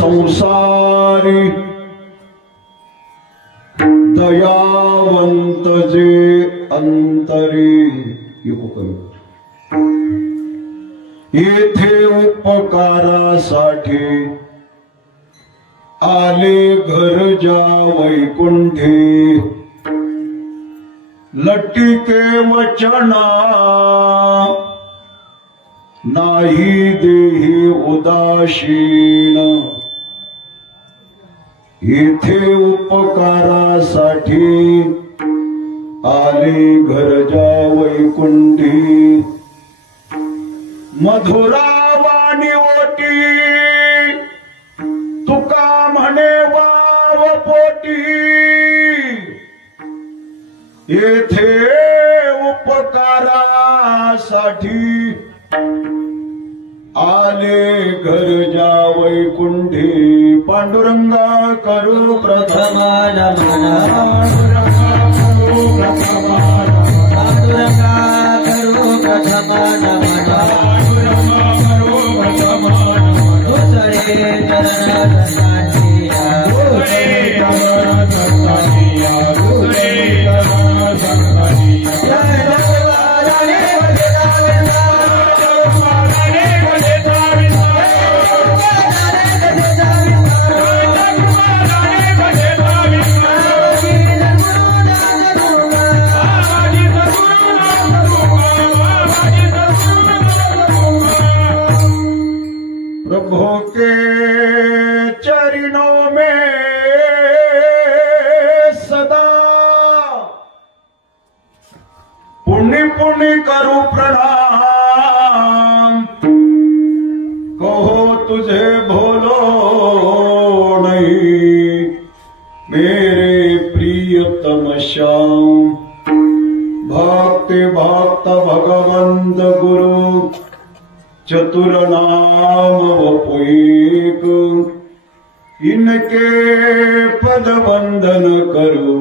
संसारी दयावंत जे अंतरी येथे उपकारासाठी आले घर जा वैकुंठे लटिके वचना नाही देही उदासीन येथे उपकारासाठी आले घर जा वैकुंठी मधुरा वाणी ओटी तुका म्हणे वाव पोटी येथे उपकारासाठी आले घर जा वैकुंठी पांडुरंगा करू प्रथम नमन पांडुरंगा करू प्रथम नमन दुसरे चरण दर्शनिया दुसरे चरण दर्शनिया दुसरे चरण दर्शनिया प्रभु के चरणों में सदा पुण्य पुण्य करूं प्रणाम कहो तुझे भूलो नहीं मेरे प्रियतम श्याम भक्ति भक्त भगवंत गुरु चतुर नाम वपुएक इनके पद वंदन करो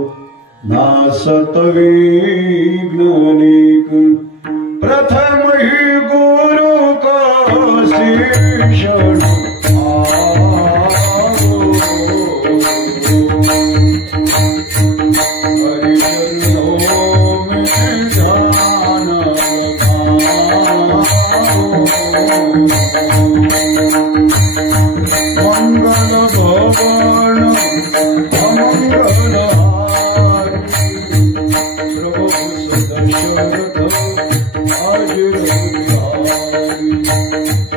नासत विघ्न अनेक प्रथम ही गुरु को शिक्षण मंगल भवन अमंगल प्रभु दशरथ आज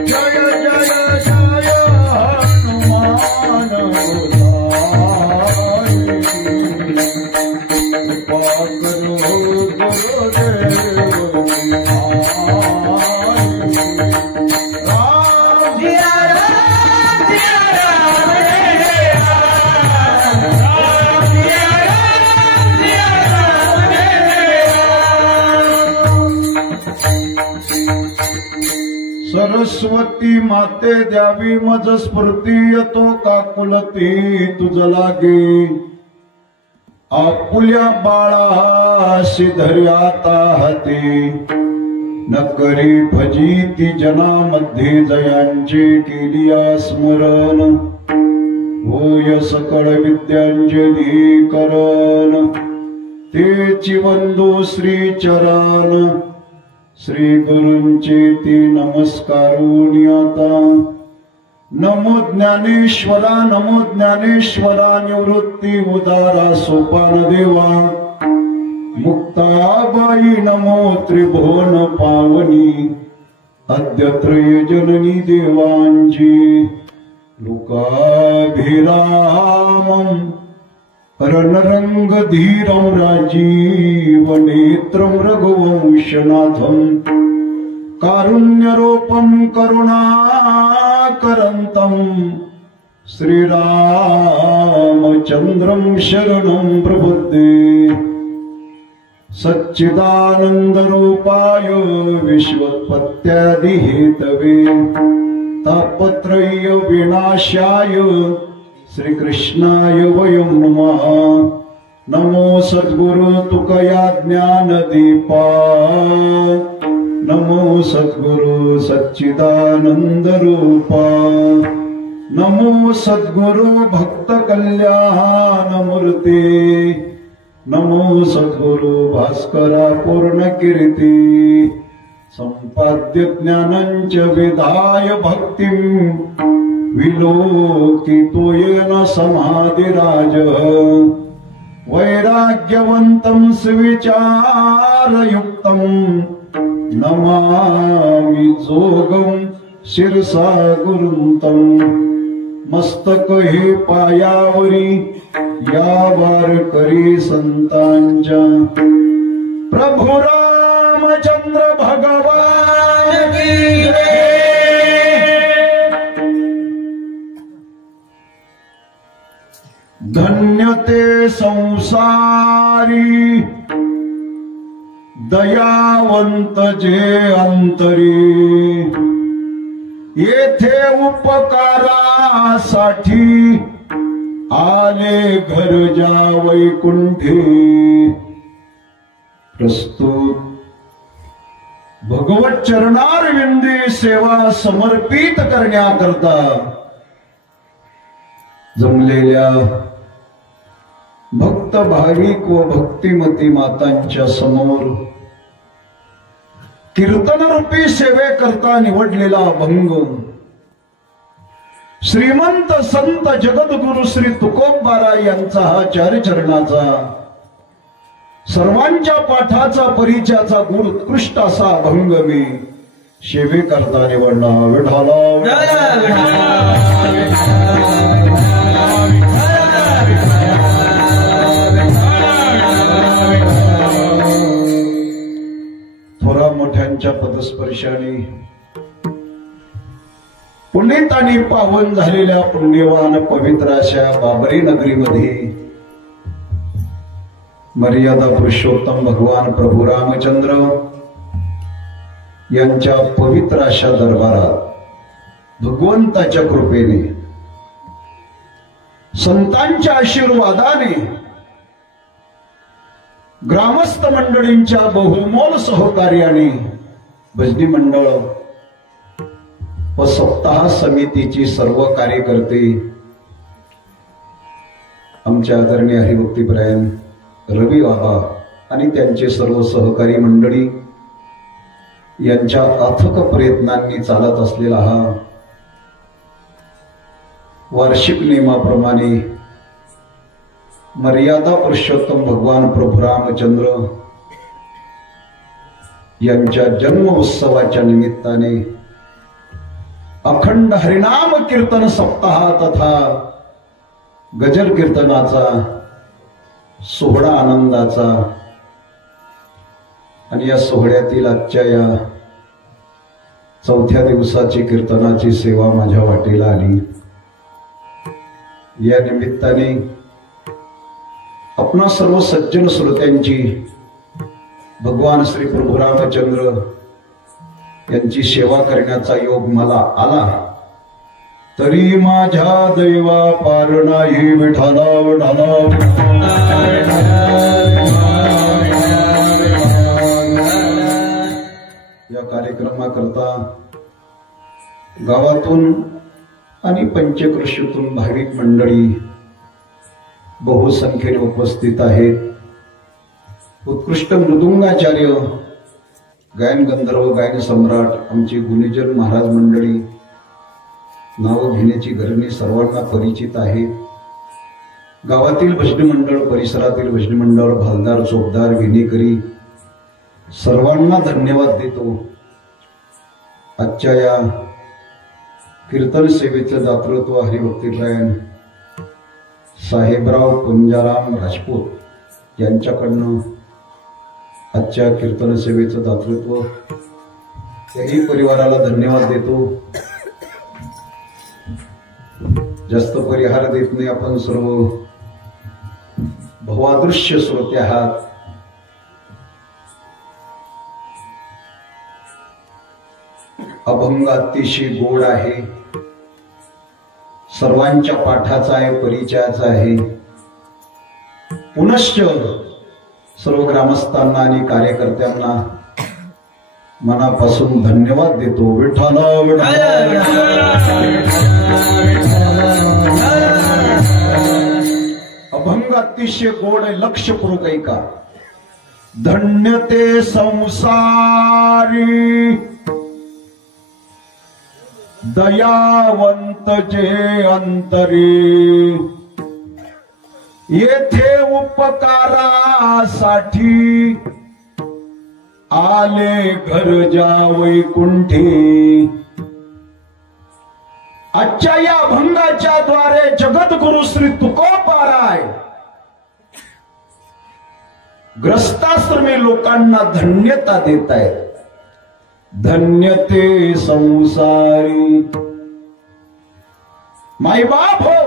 जय जय जय हनुमान करो सरस्वती माते द्यावी मज स्फूर्ती येतो काकुलती तुझ लागे आपुल्या बाळाशी धर्याता हाती न करी भजीती जनामध्ये जयांचे केलिया स्मरण होय सकळ विद्यांजली करण तेची वंदो श्री चरण श्री गुरूंचे ते नमस्कारुनी आता नमो ज्ञानेश्वरा निवृत्ती उदारा सोपान देवा मुक्ताबाई नमो त्रिभुवन पावनी अद्यत्रय जननी देवांची लोकाभिरामम् रणरंग धीरं राजीव नेत्रं रघुवंशनाथं कारुण्यरूपं करुणाकरन्तं श्रीरामचन्द्रं शरणं प्रपद्ये सच्चिदानन्दरूपाय विश्वोत्पत्त्यादिहेतवे तापत्रय विनाशाय श्रीकृष्णाय वयं नमः नमो सद्गुरु तुकया ज्ञानदीपा नमो सद्गुरु सच्चिदानंद रूपा नमो सद्गुरु भक्त कल्याण मूर्ती, नमो सद्गुरु भास्करा पूर्ण कीर्ती, संपाद्य ज्ञानंच विधाय भक्तिं विलोकितो येन समाधिराज, वैराग्यवन्तं सुविचारयुक्तं नमामि जोगं शिरसा गुरुंतं, मस्तक हे पायावरी या वारकरी संतांच्या, प्रभु रामचंद्र भगवान की जय। धन्य ते संसारी दयावंत जे अंतरी, येथे उपकारासाठी आले घरजा वैकुंठी। प्रस्तुत भगवत चरणारविंदी सेवा समर्पित करण्याकरता जमलेल्या भक्त भाविक व भक्तिमती मातांच्या समोर कीर्तनरूपी सेवेकरता निवडलेला अभंग श्रीमंत संत जगद्गुरु श्री तुकोबाराय यांचा हा चारचरणाचा सर्वांच्या पाठाचा परिचयाचा गुण उत्कृष्ट असा अभंग मी सेवेकरता निवडला। विठाला थोरा मोठ्यांच्या पदस्पर्शाने पुण्यत आणि पावन झालेल्या पुण्यवान पवित्र अशा बाबरी नगरीमध्ये मर्यादा पुरुषोत्तम भगवान प्रभू रामचंद्र यांच्या पवित्र अशा दरबारात भगवंताच्या कृपेने संतांच्या आशीर्वादाने ग्रामस्थ मंडळींच्या बहुमोल सहकार्याने भजनी मंडळ व सप्ताह समितीची सर्व कार्यकर्ते आमच्या आदरणीय हरिभक्तीपरायण रवी बाबा आणि त्यांचे सर्व सहकारी मंडळी यांच्या अथक प्रयत्नांनी चालत असलेला हा वार्षिक नियमाप्रमाणे मर्यादा पुरुषोत्तम भगवान प्रभू रामचंद्र यांच्या जन्म उत्सवाच्या निमित्ताने अखंड हरिनाम कीर्तन सप्ताह तथा गजर कीर्तनाचा सोहळा आनंदाचा आणि या सोहळ्यातील आजच्या या चौथ्या दिवसाची कीर्तनाची सेवा माझ्या वाटेला आली। या निमित्ताने आपणा सर्व सज्जन श्रोत्यांची भगवान श्री प्रभू रामचंद्र यांची सेवा करण्याचा योग मला आला, तरी माझ्या दैवा पार नाही। विठाला विठाला या कार्यक्रमाकरता गावातून आणि पंचक्रोशीतून भाविक मंडळी बहुसंख्येने उपस्थित आहेत। उत्कृष्ट मृदुंगाचार्य गायन गंधर्व गायन सम्राट आमचे गुणीजन महाराज मंडळी नाव घेण्याची गरज सर्वांना परिचित आहे। गावातील भजनी मंडळ परिसरातील भजनी मंडळ भालदार चोपदार विनेकरी सर्वांना धन्यवाद देतो। आजच्या या कीर्तन सेवेचं दातृत्व हरिभक्तीपरायण साहेबराव पुंजाराम राजपूत यांच्याकडनं आजच्या कीर्तन सेवेचं दातृत्व त्याही परिवाराला धन्यवाद देतो। जास्त परिहार देत नाही, आपण सर्व भवादृश्य श्रोते आहात। अभंग अतिशय गोड आहे, सर्वांच्या पाठाचा आहे, परिचयाचा आहे। पुनश्च सर्व ग्रामस्थांना आणि कार्यकर्त्यांना मनापासून धन्यवाद देतो। विठाला विठाला अभंग अतिशय गोड आहे, लक्षपूर्वक ऐका. धन्य ते संसारी दयावंत जे अंतरी, येथे उपकारासाठी आले घरजा वैकुंठी. आजच्या या अभंगाच्या द्वारे जगद्गुरु श्री तुकोबाराय ग्रस्ताश्रमी लोकांना धन्यता देत आहेत. धन्य ते संसारी. मायबाप हो,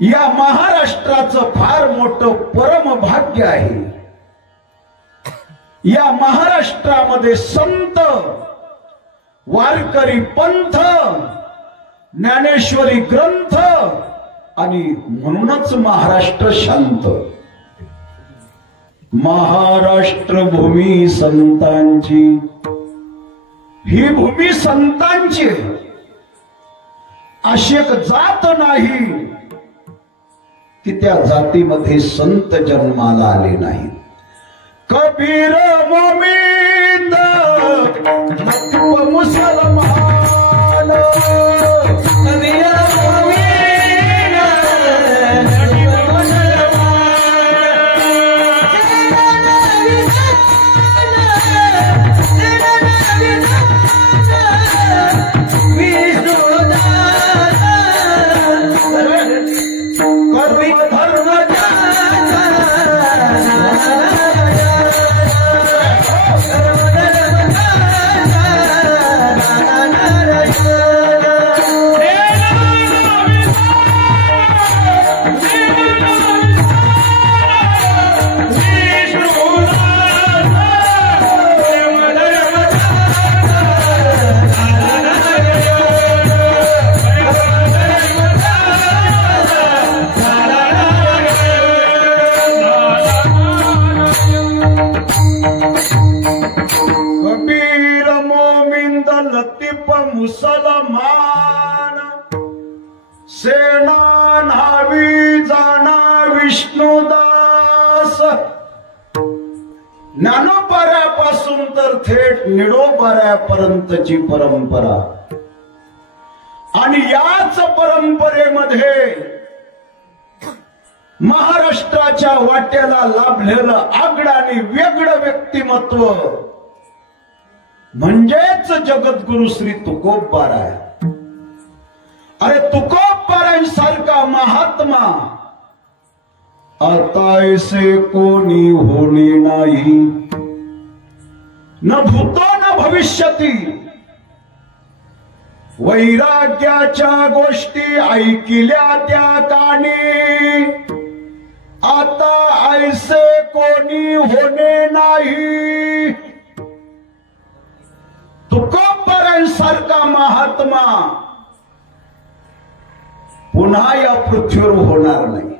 या महाराष्ट्राचं फार मोठं परम भाग्य आहे. या महाराष्ट्रामध्ये संत, वारकरी पंथ, ज्ञानेश्वरी ग्रंथ आणि म्हणूनच महाराष्ट्र शांत. महाराष्ट्र भूमी संतांची. ही भूमी संतांची. अशी एक जात नाही की त्या जातीमध्ये संत जन्माला आले नाही. कबीर मोमीन मुसलमान, कबीर मोमीन मुसलमान, सेना न्हावी जाणा विष्णुदास. ज्ञानोबाऱ्यापासून तर थेट निडोबाऱ्यापर्यंतची परंपरा. आणि याच परंपरेमध्ये महाराष्ट्राच्या वाट्याला लाभलेलं आगळं आणि वेगळं व्यक्तिमत्व म्हणजेच जगद्गुरु श्री तुकोबाराय. अरे तुकोबारांसारखा महात्मा आता ऐसे कोणी होणे नाही. न भूतो न भविष्यती. वैराग्याच्या गोष्टी ऐकिल्या त्या कानी, आता ऐसे कोणी होणे नाही. तुकोबारांसारखा महात्मा पुन्हा या पृथ्वीवर होणार नाही.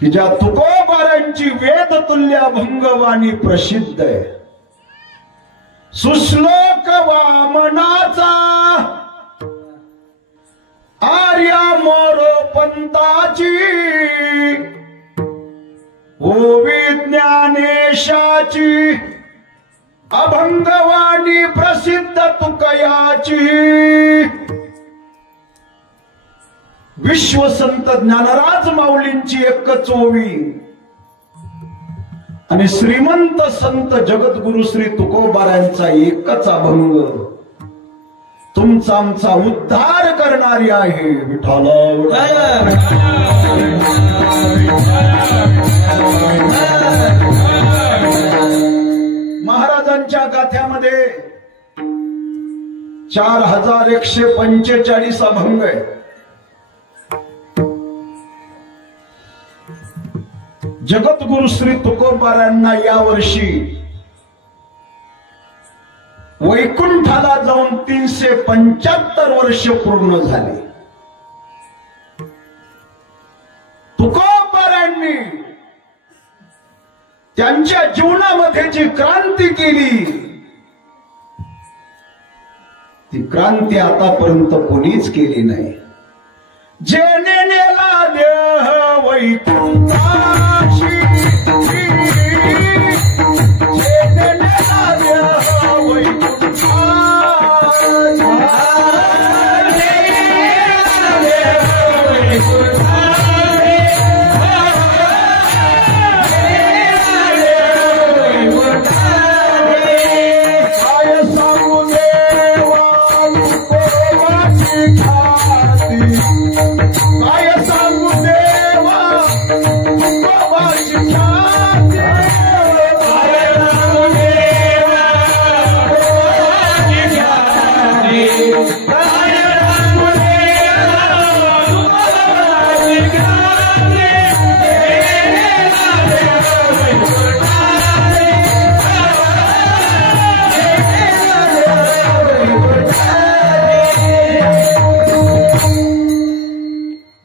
की ज्या तुकोबारांची वेदतुल्य अभंगवाणी प्रसिद्ध आहे. सुश्लोक वामनाचा आर्या मोरो पंताची, ओवी ज्ञानेशाची अभंगवाणी प्रसिद्ध तुकयाची. विश्वसंत ज्ञानराज माऊलींची एकच ओवी आणि श्रीमंत संत जगद्गुरु श्री तुकोबारायांचा एकच अभंग तुमचा आमचा उद्धार करणारी आहे. विठ्ठला महाराजांच्या गाथ्यामध्ये 4145 अभंग आहे. जगद्गुरु श्री तुकोबारायांना यावर्षी वैकुंठाला जाऊन 375 वर्ष पूर्ण झाले. तुकोबारायांनी त्यांच्या जीवनामध्ये जी क्रांती केली ती क्रांती आतापर्यंत कोणीच केली नाही. जेने नेला देह वैकुंठाशी, जेने नेला देह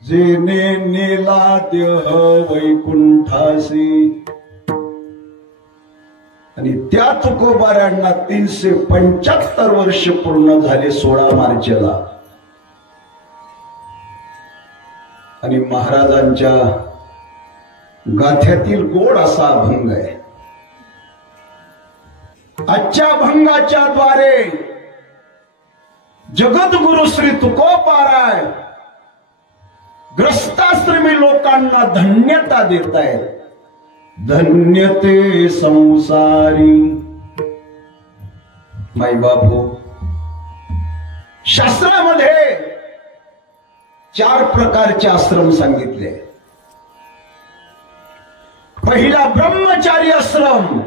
जेने नेला देह वैकुंठासी. आणि त्या तुकोबारांना 375 वर्ष पूर्ण झाले 16 मार्चला. आणि महाराजांच्या गाथ्यातील गोड असा अभंग आहे. आजच्या अभंगाच्या द्वारे जगद्गुरु श्री तुकोबाराय ग्रस्ताश्रमी लोकांना धन्यता देत आहेत. धन्यते संसारी. माई बापू, शास्त्रामध्ये 4 प्रकारचे आश्रम सांगितले. पहिला ब्रह्मचारी आश्रम,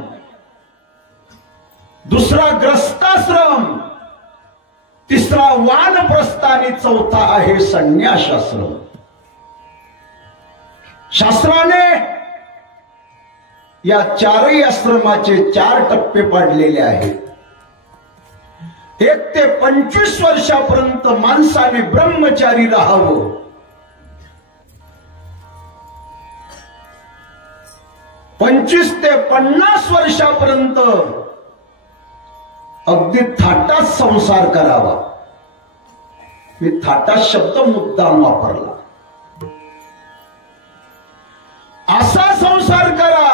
दुसरा ग्रस्ताश्रम, तिसरा वानप्रस्थ आणि चौथा आहे संन्यासाश्रम. शास्त्राने या 4ही आश्रमाचे 4 टप्पे पाडलेले आहेत. 1 ते 25 वर्षापर्यंत माणसाने ब्रह्मचारी राहावं. 25 ते 50 वर्षापर्यंत अगदी थाटात संसार करावा. मी थाटात शब्द मुद्दाम वापरला. असा संसार करा,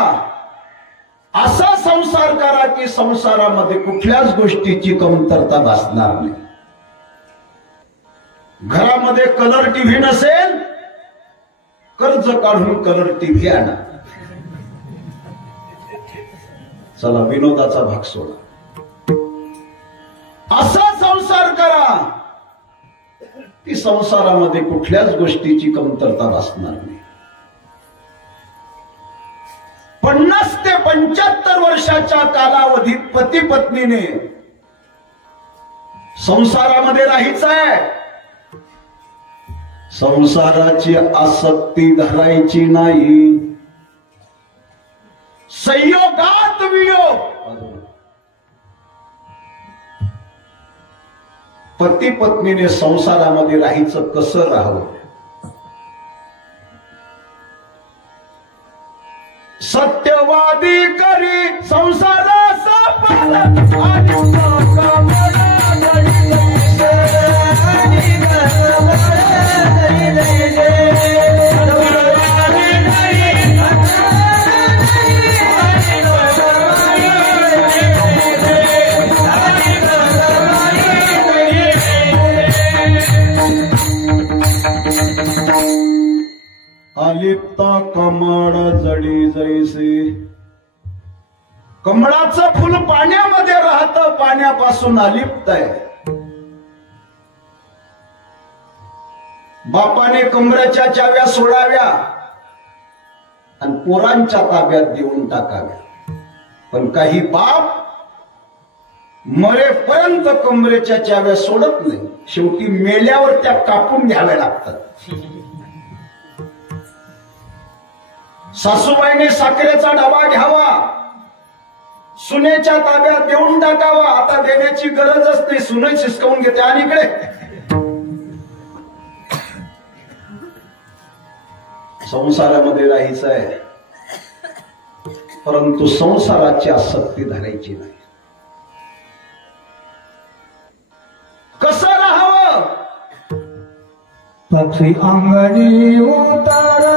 असा संसार करा की संसारामध्ये कुठल्याच गोष्टीची कमतरता भासणार नाही. घरामध्ये कलर टीव्ही नसेल, कर्ज काढून कलर टीव्ही आणा. चला, विनोदाचा भाग सोडा. असा संसार करा की संसारामध्ये कुठल्याच गोष्टीची कमतरता भासणार नाही. 50 ते 75 वर्षाच्या कालावधीत पती पत्नीने संसारामध्ये राहायचं आहे. संसाराची आसक्ती धरायची नाही. संयोगात वियोग. पती पत्नीने संसारामध्ये राहायचं कसं राहावं. सत्यवादी करी संसाराचा अलिप्ता कमळ जडी जैसे. कमळाचं फुल पाण्यामध्ये राहतं, पाण्यापासून अलिप्त आहे. बापाने कमळाच्या चाव्या सोडाव्या आणि पोरांच्या ताब्यात देऊन टाकाव्या. पण काही बाप मरेपर्यंत कमरेच्या चाव्या सोडत नाही. शेवटी मेल्यावर त्या कापून घ्याव्या लागतात. सासूबाईने साखरेचा डबा घ्यावा, सुनेच्या ताब्यात देऊन टाकावा. आता देण्याची गरजच नाही, सुने शिसकावून घेते. आणि इकडे संसारामध्ये राहायचं आहे, परंतु संसाराची आसक्ती धरायची नाही. कसं राहावं? पक्षी अंगणी उतारा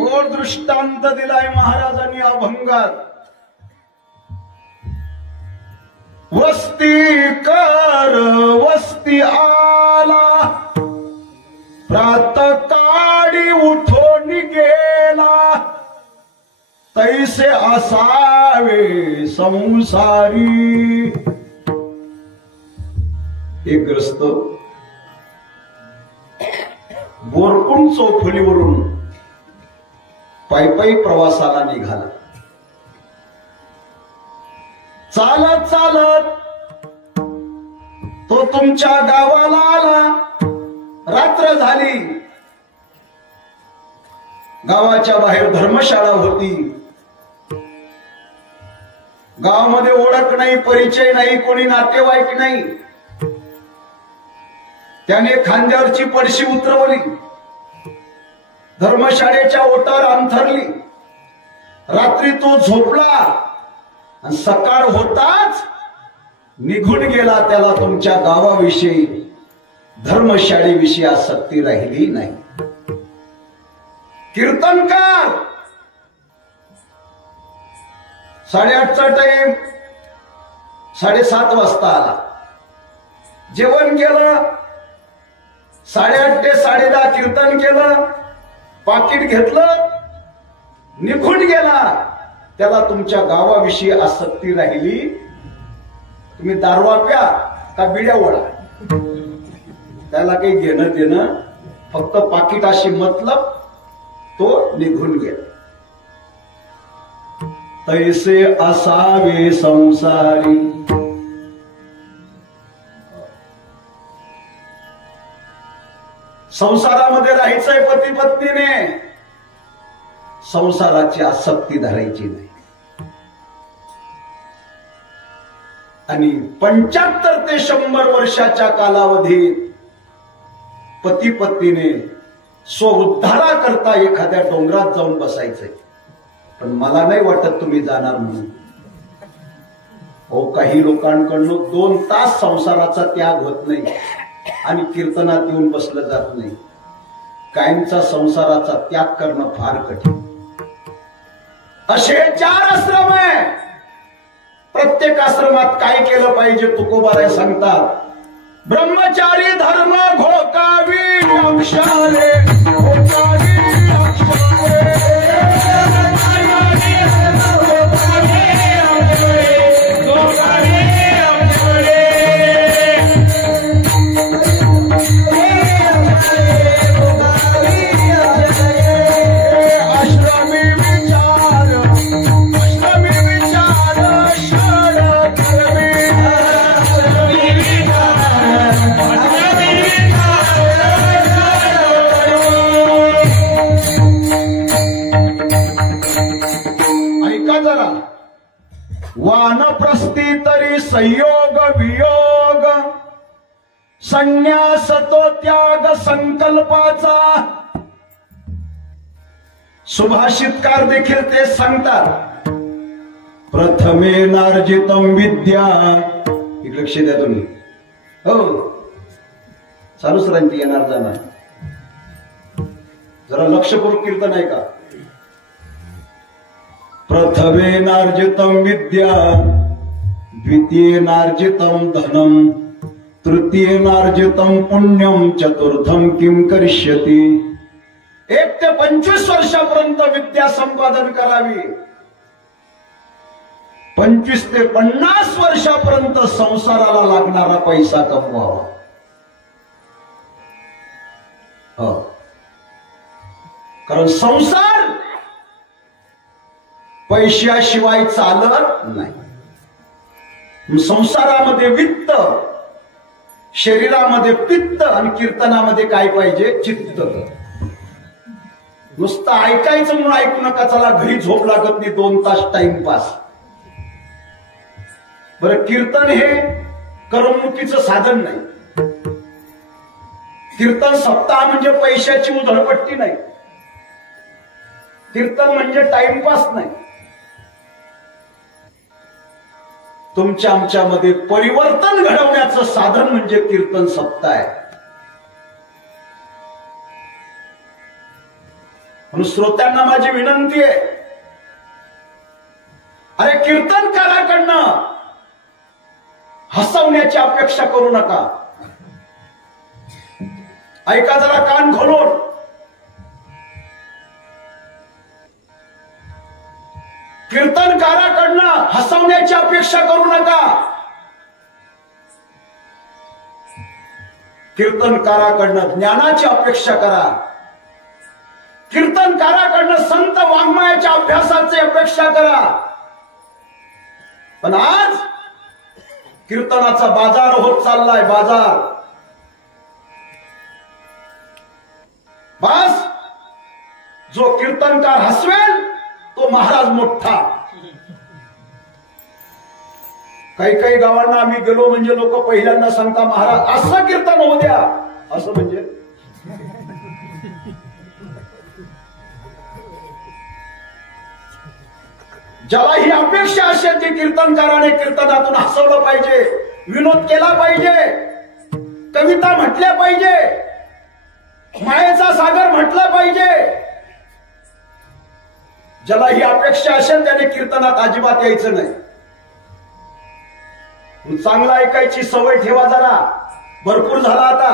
गोड दृष्टांत दिलाय महाराजांनी अभंगात. वस्ती कर वस्ती आला, प्रातकाळी उठून गेला, तैसे असावे संसारी. एक ग्रस्त बोरकुंड चौफुलीवरून पायी प्रवासाला निघाला. चालत चालत तो तुमच्या गावाला आला. रात्र झाली. गावाच्या बाहेर धर्मशाळा होती. गावामध्ये ओळख नाही, परिचय नाही, कोणी नातेवाईक नाही. त्याने खांद्यावरची पडशी उतरवली, धर्मशाळेच्या ओटावर अंथरली. रात्री तो झोपला आणि सकाळ होताच निघून गेला. त्याला तुमच्या गावाविषयी, धर्मशाळेविषयी आसक्ती राहिली नाही. कीर्तनकार 8:30चा टाइम, 7:30 वाजता आला. जेवण केलं, 8:30 ते 10:30 कीर्तन केलं, पाकिट घेतलं, निघून गेला. त्याला तुमच्या गावाविषयी आसक्ती राहिली. तुम्ही दारवा प्या का बिड्या ओढा, त्याला काही घेणं देणं, फक्त पाकिटाशी मतलब. तो निघून गेला. तैसे असावे संसारी. संसारामध्ये राहायचंय पती पत्नीने, संसाराची आसक्ती धरायची नाही. आणि 75 ते 100 वर्षाच्या कालावधीत पती पत्नीने स्वउद्धारा करता एखाद्या डोंगरात जाऊन बसायचंय. पण मला नाही वाटत तुम्ही जाणार म्हणून. हो, काही लोकांकडून 2 तास संसाराचा त्याग होत नाही आणि कीर्तनात येऊन बसलं जात नाही. कायमचा संसाराचा त्याग करणं फार कठीण. असे 4 आश्रम आहे. प्रत्येक आश्रमात काय केलं पाहिजे तुकोबाराय सांगतात. ब्रह्मचारी धर्म घोकावी अक्षरे, घोकावी अक्षरे. वानप्रस्थी तरी संयोग वियोग, संन्यास तो त्याग संकल्पाचा. सुभाषितकार देखील ते सांगतात. प्रथमे नार्जितम विद्या. एक लक्ष द्या तुम्ही. हो, चालूच राहील, येणार जाणार. जरा लक्ष करून कीर्तन आहे का? प्रथमेनार्जितं विद्या, द्वितीयेनार्जितं धनम, तृतीयेनार्जितं पुण्यम, चतुर्थम किम करिष्यति. 1 ते 25 वर्षापर्यंत विद्या संपादन करावी. 25 ते 50 वर्षापर्यंत संसाराला लागणारा पैसा कमवावा. कारण संसार पैशाशिवाय चालत नाही. संसारामध्ये वित्त, शरीरामध्ये पित्त आणि कीर्तनामध्ये काय पाहिजे? चित्त. नुसतं ऐकायचं म्हणून ऐकू नका. चला घरी झोप लागत नाही, 2 तास टाइमपास. बरं, कीर्तन हे करमणुकीचं साधन नाही. कीर्तन सप्ताह म्हणजे पैशाची उधळपट्टी नाही. कीर्तन म्हणजे टाइमपास नाही. तुमच्या आमच्यामध्ये परिवर्तन घडवण्याचं साधन म्हणजे कीर्तन सप्ताह आहे. म्हणून श्रोत्यांना माझी विनंती आहे, अरे कीर्तनकाराकडनं हसवण्याची अपेक्षा करू नका. ऐका जरा कान खोलून. कीर्तनकाराकडनं हसवण्याची अपेक्षा करू नका. कीर्तनकाराकडनं ज्ञानाची अपेक्षा करा. कीर्तनकाराकडनं संत वाङ्मयाच्या अभ्यासाची अपेक्षा करा. पण आज कीर्तनाचा बाजार होत चाललाय. बाजार. बस, जो कीर्तनकार हसवेल तो महाराज मोठा. काही गावांना आम्ही गेलो म्हणजे लोक पहिल्यांदा सांगता, महाराज असं कीर्तन होऊ द्या. असं म्हणजे ज्याला ही अपेक्षा असेल की कीर्तनकाराने कीर्तनातून हसवलं पाहिजे, विनोद केला पाहिजे, कविता म्हटल्या पाहिजे, मायेचा सागर म्हटला पाहिजे, ज्याला ही अपेक्षा असेल त्याने कीर्तनात अजिबात यायचं नाही. चांगलं ऐकायची सवय ठेवा जरा. भरपूर झाला आता.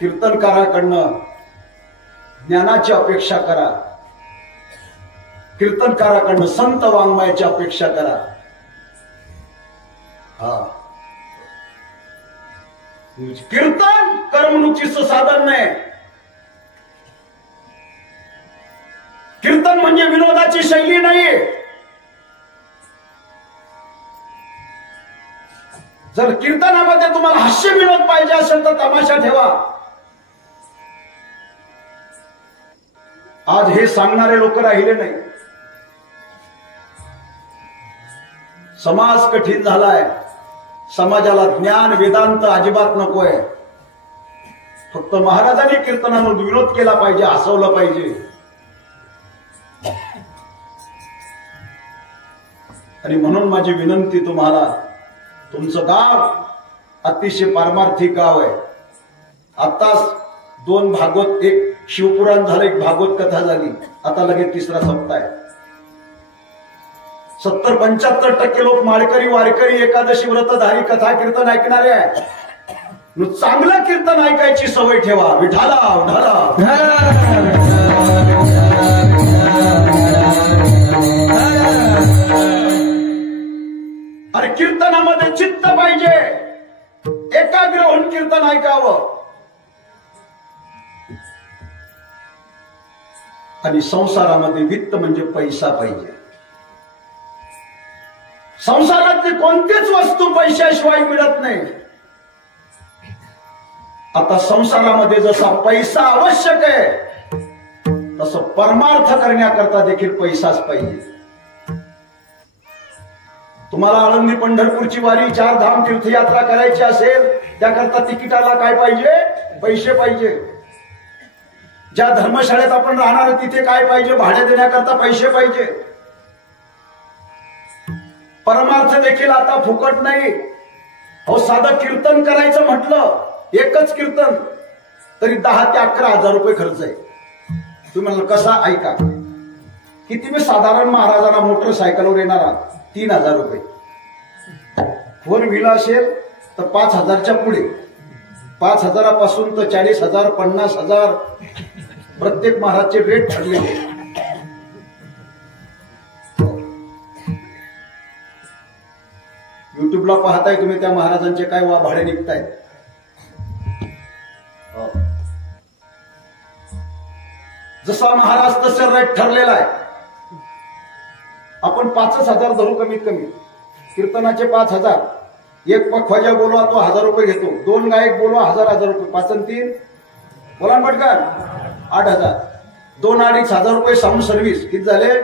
कीर्तनकाराकडनं ज्ञानाची अपेक्षा करा. कीर्तनकाराकडनं संत वाङ्मयाची अपेक्षा करा. कीर्तन करमणुकीचं साधन नाही. कीर्तन म्हणजे विनोदाची शैली नाही. जर कीर्तनामध्ये तुम्हाला हास्य विनोद पाहिजे असेल तर तमाशा ठेवा. आज हे सांगणारे लोक राहिले नाही. समाज कठीण झालाय. समाजाला ज्ञान वेदांत अजिबात नकोय. फक्त महाराजांनी कीर्तनानं विरोध केला पाहिजे, हसवलं पाहिजे. आणि म्हणून माझी विनंती तुम्हाला, तुमचं गाव अतिशय पारमार्थिक गाव आहे. आताच 2 भागवत, एक शिवपुराण झालं, एक भागवत कथा झाली. आता लगेच 3रा सप्ताह आहे. 70-75% लोक माळकरी, वारकरी, एकादशी व्रतधारी, कथा कीर्तन ऐकणारे आहे. चांगलं कीर्तन ऐकायची सवय ठेवा. विठाला विठाला. अरे कीर्तनामध्ये चित्त पाहिजे. एकाग्र होऊन कीर्तन ऐकावं. आणि संसारामध्ये वित्त म्हणजे पैसा पाहिजे. संसारातली कोणतीच वस्तू पैशाशिवाय मिळत नाही. आता संसारामध्ये जसा पैसा आवश्यक आहे तसं परमार्थ करण्याकरता देखील पैसाच पाहिजे. तुम्हाला आळंदी पंढरपूरची वारी, 4 धाम तीर्थयात्रा करायची असेल त्याकरता तिकिटाला काय पाहिजे? पैसे पाहिजे. ज्या धर्मशाळेत आपण राहणार तिथे काय पाहिजे? भाडे देण्याकरता पैसे पाहिजे. परमार्थ देखील आता फुकट नाही. अहो साधं कीर्तन करायचं म्हटलं एकच कीर्तन तरी 10 ते 11 हजार रुपये खर्च आहे. तुम्ही म्हणलं कसा? ऐका, किती मी साधारण महाराजांना मोटरसायकलवर येणारा 3,000 रुपये, 4 व्हीलर असेल तर 5,000च्या पुढे, 5,000पासून तर 40,000 50,000 प्रत्येक महाराजचे रेट ठरलेले. युट्यूबला पाहताय तुम्ही त्या महाराजांचे काय भाडे निघतायत. जसा महाराज तसा रेट ठरलेला आहे. आपण 5,000 धरू कमीत कमी, कीर्तनाचे 5,000. एक ख्वाजा बोलवा तो 1,000 रुपये घेतो, 2 गायक बोलवा 1,000 रुपये, 5 आणि 3 बोला पटकन 8,000, 2-2.5 हजार रुपये साऊंड सर्व्हिस. किती झाले?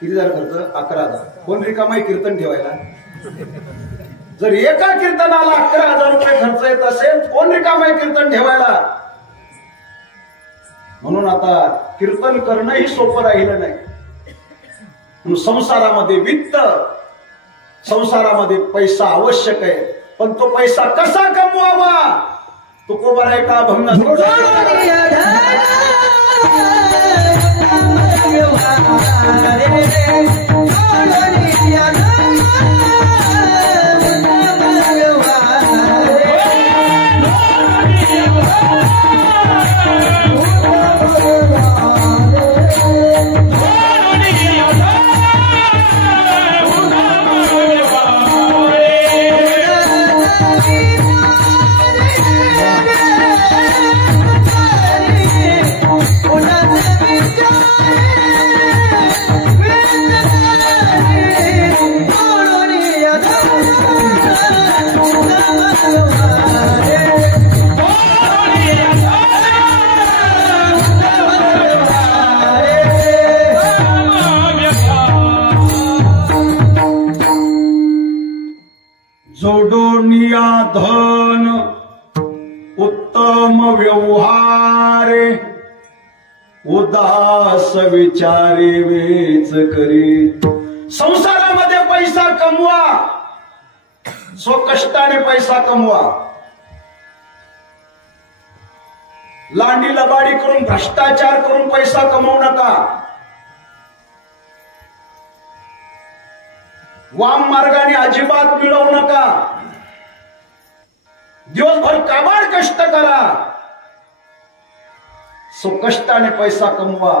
किती झालं खर्च? 11,000. कोण रिकामा कीर्तन ठेवायला? जर एका कीर्तनाला 11,000 रुपये खर्च येत असेल, कोण रिकामा कीर्तन ठेवायला? म्हणून आता कीर्तन करणंही सोपं राहिलं नाही. संसारामध्ये वित्त, संसारामध्ये पैसा आवश्यक आहे, पण तो पैसा कसा कमवावा? तो कोबरा एका अभंग जोडोनिया धन उत्तम व्यवहारे, उदास विचारे वेच करी. संसारामध्ये पैसा कमवा, स्वकष्टाने पैसा कमवा. लांडी लबाडी करून भ्रष्टाचार करून पैसा कमवू नका. वाम मार्गाने अजिबात मिळवू नका. दिवसभर काबाड कष्ट करा, स्वकष्टाने पैसा कमवा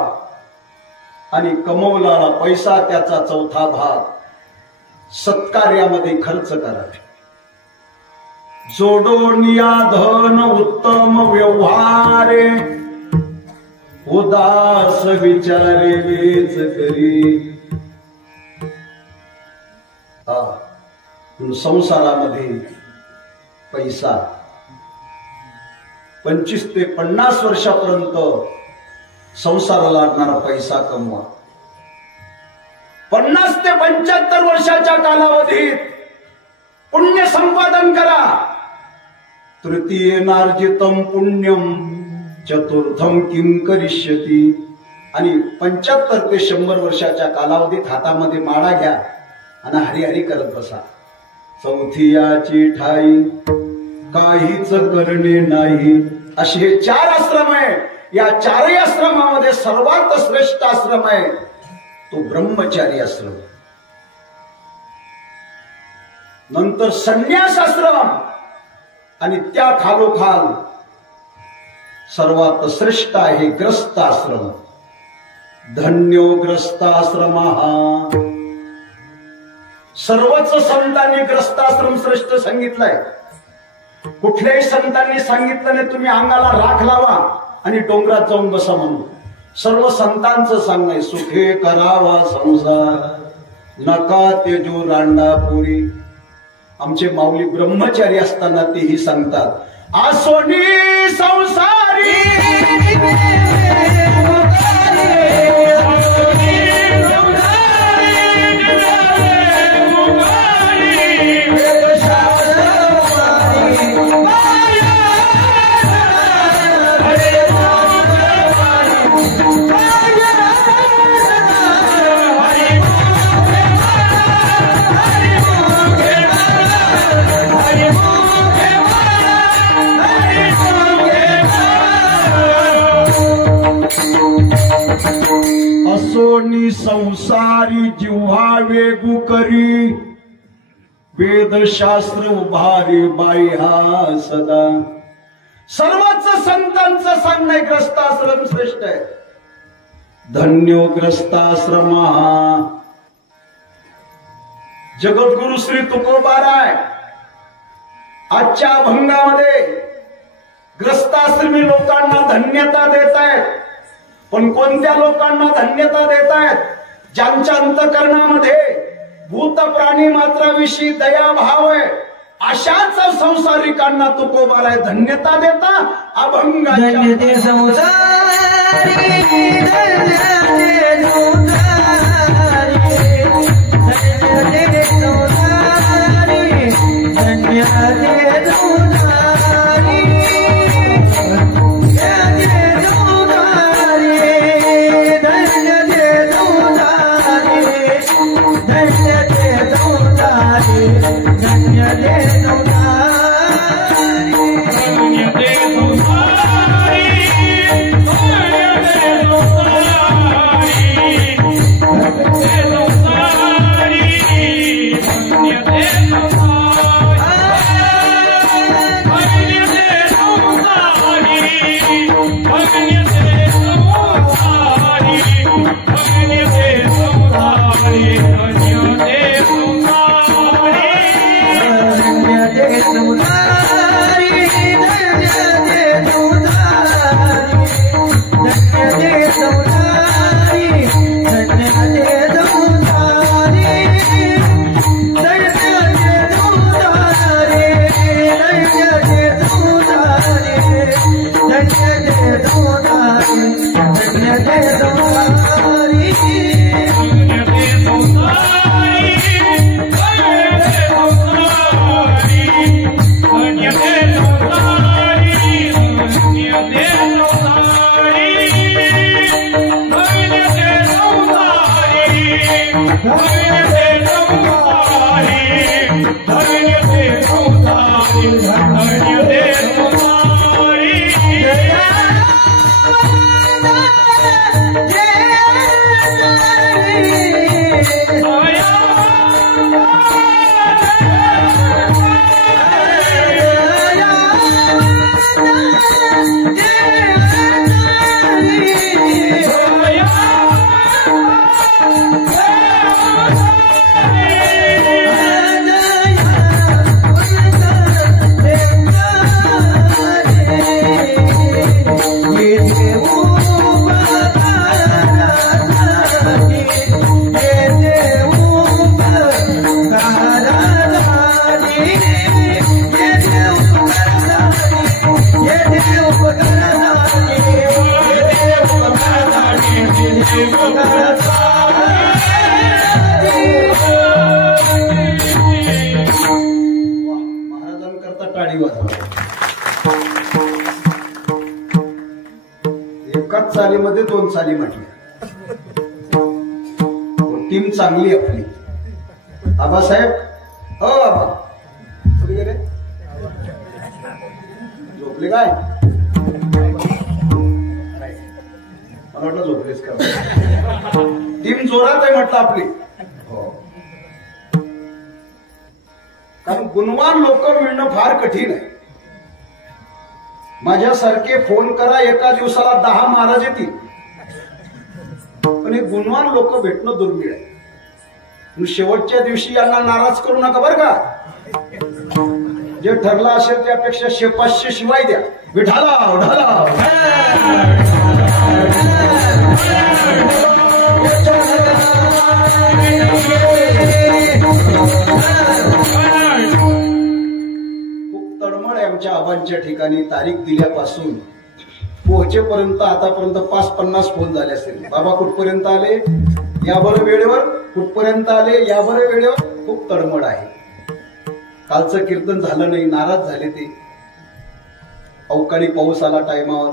आणि कमवलेला पैसा त्याचा 4था भाग सत्कार्यामध्ये खर्च करा. जोडोनिया धन उत्तम व्यवहारे, उदास विचारे वेच करी. संसारामध्ये पैसा 25 ते 50 वर्षापर्यंत संसाराला लागणारा पैसा कमवा. 50 ते 75 वर्षाच्या कालावधीत पुण्य संपादन करा. तृतीयेनार्जितम पुण्यम चतुर्थम किम करिष्यति. आणि 75 ते 100 वर्षाच्या कालावधीत हातामध्ये माळा घ्या आणि हरिहरी करत बसा. चौथी याची ठाई काहीच करणे नाही. असे हे 4 आश्रम आहे. या 4ही आश्रमामध्ये सर्वात श्रेष्ठ आश्रम आहे तो ब्रह्मचारी आश्रम. नंतर संन्यास आश्रम आणि त्या खालोखाल सर्वात श्रेष्ठ आहे ग्रस्त आश्रम. धन्यो ग्रस्त आश्रम. सर्वच संतांनी ग्रस्ताश्रम श्रेष्ठ सांगितलंय. कुठल्याही संतांनी सांगितलं नाही तुम्ही अंगाला राख लावा आणि डोंगरात जाऊन बसा म्हणून. सर्व संतांचं सांगणं सुखे करावा संसार नका तेजो रांडापुरी. आमचे माऊली ब्रह्मचारी असताना तेही सांगतात आसोनी संसारी योनी संसारी जिव्हा वेगू करी वेदशास्त्र उभारी बाई हा सदा. सर्वच संतांचं सांगणं ग्रस्ताश्रम श्रेष्ठ आहे. धन्यो ग्रस्ताश्रमा. जगद्गुरु श्री तुकोबाराय आजच्या अभंगामध्ये ग्रस्ताश्रमी लोकांना धन्यता देत आहेत. पण कोणत्या लोकांना धन्यता देत आहेत? ज्यांच्या अंतःकरणामध्ये भूत प्राणी मात्राविषयी दया भाव आहे अशाच संसारिकांना तुकोबाराय धन्यता देता अभंगाच्या महाराजांकरता टाळी वाजवा. एकाच चालीमध्ये दोन चाली म्हटल्या. टीम चांगली आपली. आबासाहेब हो आबा कुठे गेले? झोपले काय? मला वाटलं झोपलेच का. टीम जोरात आहे म्हटलं आपली. हो, कारण गुणवान लोक मिळणं फार कठीण आहे. माझ्यासारखे फोन करा एका दिवसाला 10 महाराज येतील, पण हे गुणवान लोक भेटणं दुर्मिळ आहे. शेवटच्या दिवशी यांना नाराज करू नका बरं का. जे ठरलं असेल त्यापेक्षा 500 शिवाय द्या. विठाला ढाला खूप तळमळ आहे आमच्या आबांच्या ठिकाणी. तारीख दिल्यापासून पोहोचेपर्यंत आतापर्यंत 5-50 फोन झाले असतील. बाबा कुठपर्यंत आले? या बरं वेळेवर. कुठपर्यंत आले? या बरं वेळेवर. खूप तळमळ आहे. कालचं कीर्तन झालं नाही, नाराज झाले ते. अवकाळी पाऊस आला टायमावर.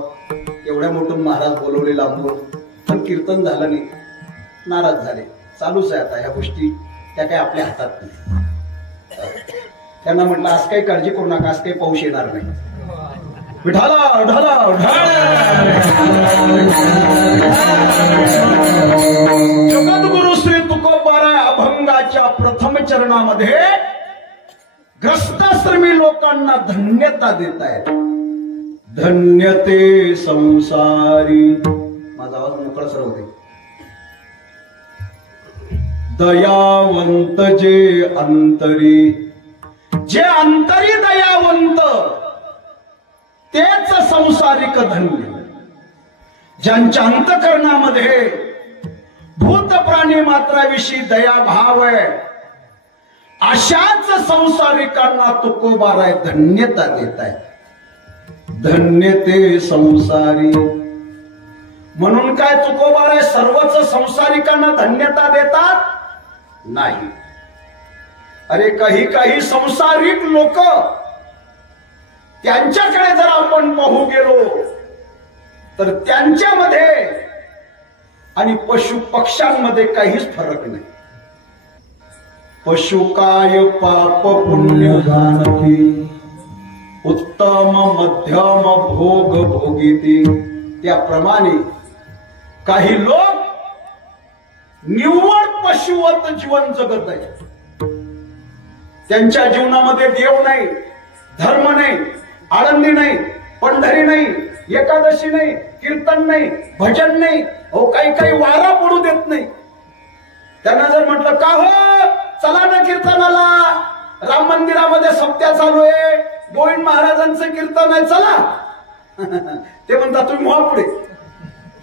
एवढ्या मोठून महाराज बोलवले लांबून, पण कीर्तन झालं नाही, नाराज झाले. चालूच आहे आता ह्या गोष्टी, त्या काही आपल्या हातात नाही. त्यांना म्हटलं आज काही काळजी करू नका, आज काही पाऊस येणार नाही. विठाला ढाला जगद्गुरु श्री तुकोबाराय अभंगाच्या प्रथम चरणामध्ये ग्रस्ताश्रमी लोकांना धन्यता देत आहेत. धन्य ते संसारी. माझा आवाज मोकळा सर होते. दयावंत जे अंतरी, जे अंतरी दयावंत तेच संसारिक धन्य. ज्यांच्या अंतकरणामध्ये भूत प्राणी मात्राविषयी दयाभाव आहे अशाच संसारिकांना तुकोबाराय धन्यता देत आहे. धन्य ते संसारी. म्हणून काय तुकोबाराय सर्वच संसारिकांना धन्यता देतात? नाही. अरे काही संसारिक लोक त्यांच्याकडे जर आपण पाहू गेलो तर त्यांच्यामध्ये आणि पशु पक्ष्यांमध्ये काहीच फरक नाही. पशु काय पाप पुण्य जाणती, उत्तम मध्यम भोग भोगिती. त्याप्रमाणे काही लोक निव्वळ पशुवत जीवन जगत आहेत. त्यांच्या जीवनामध्ये देव नाही, धर्म नाही, आळंदी नाही, पंढरी नाही, एकादशी नाही, कीर्तन नाही, भजन नाही. अहो काही वारा पडू देत नाही. त्यांना जर म्हटलं का हो चला ना कीर्तनाला, राम मंदिरामध्ये सप्त्या चालू आहे, गोविंद महाराजांचं कीर्तन आहे, चला. ते म्हणतात तुम्ही व्हा पुढे,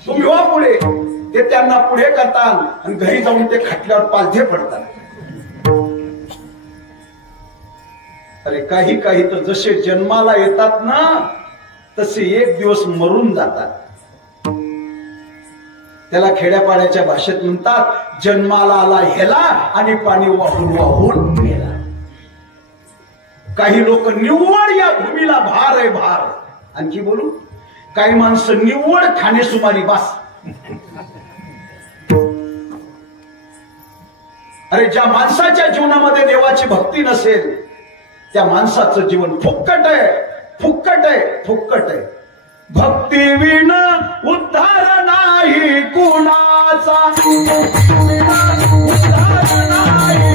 तुम्ही व्हा पुढे. ते त्यांना पुढे करतात आणि घरी जाऊन ते खाटल्यावर पालथे पडतात. अरे काही तर जसे जन्माला येतात ना तसे एक दिवस मरून जातात. त्याला खेड्यापाड्याच्या भाषेत म्हणतात जन्माला आला हेला आणि पाणी वाहून वाहून गेला. काही लोक निव्वळ या भूमीला भार आहे भार. आणखी बोलू, काही माणसं निव्वळ खाणेसुमारी बास. अरे ज्या माणसाच्या जीवनामध्ये देवाची भक्ती नसेल त्या माणसाचं जीवन फुक्कट आहे, फुक्कट आहे, फुक्कट आहे. भक्ती विण उद्धार नाही कुणाचा, उद्धार नाही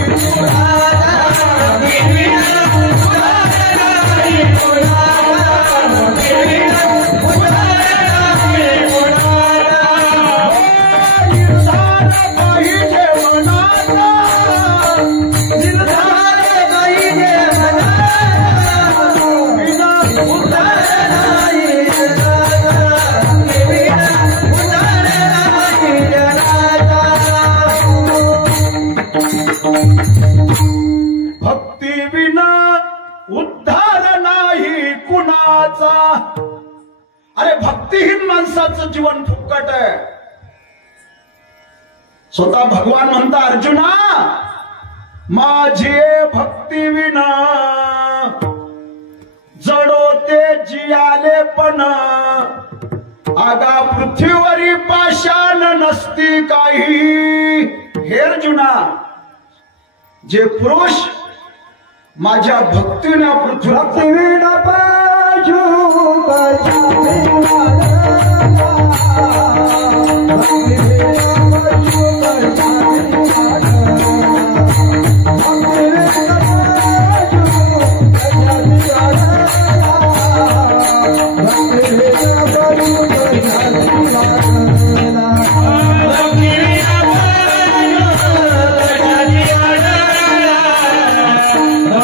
अरे भक्तिहीन माणसाचं जीवन फुक्कट आहे. स्वतः भगवान म्हणता अर्जुना माझी भक्ती विना जडो ते जियाले पण आगा पृथ्वीवरी पाषाण नसती काही. हे अर्जुना जे पुरुष माझ्या भक्तीने पृथ्वीला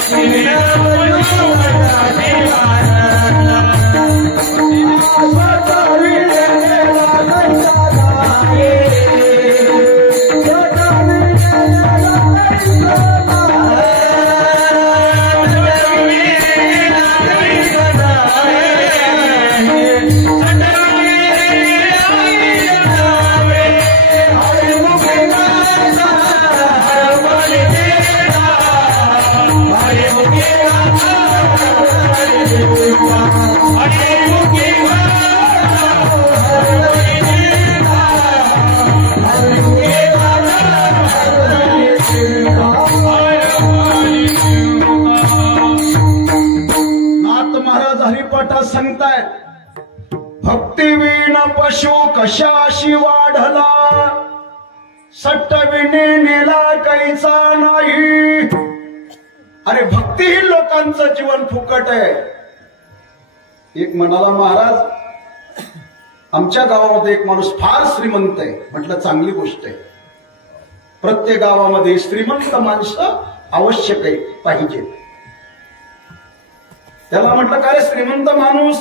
Hare हरिपाठात सांगतायत, भक्तिवीण पशु कशाशी वाढला, सट्टविणे नेला कैचा नाही. अरे भक्तीहीन लोकांचं जीवन फुकट आहे. एक म्हणाला, महाराज आमच्या गावामध्ये एक माणूस फार श्रीमंत आहे. म्हटलं चांगली गोष्ट आहे. प्रत्येक गावामध्ये श्रीमंत माणसं आवश्यक आहे, पाहिजे. त्याला म्हटलं, काय श्रीमंत माणूस?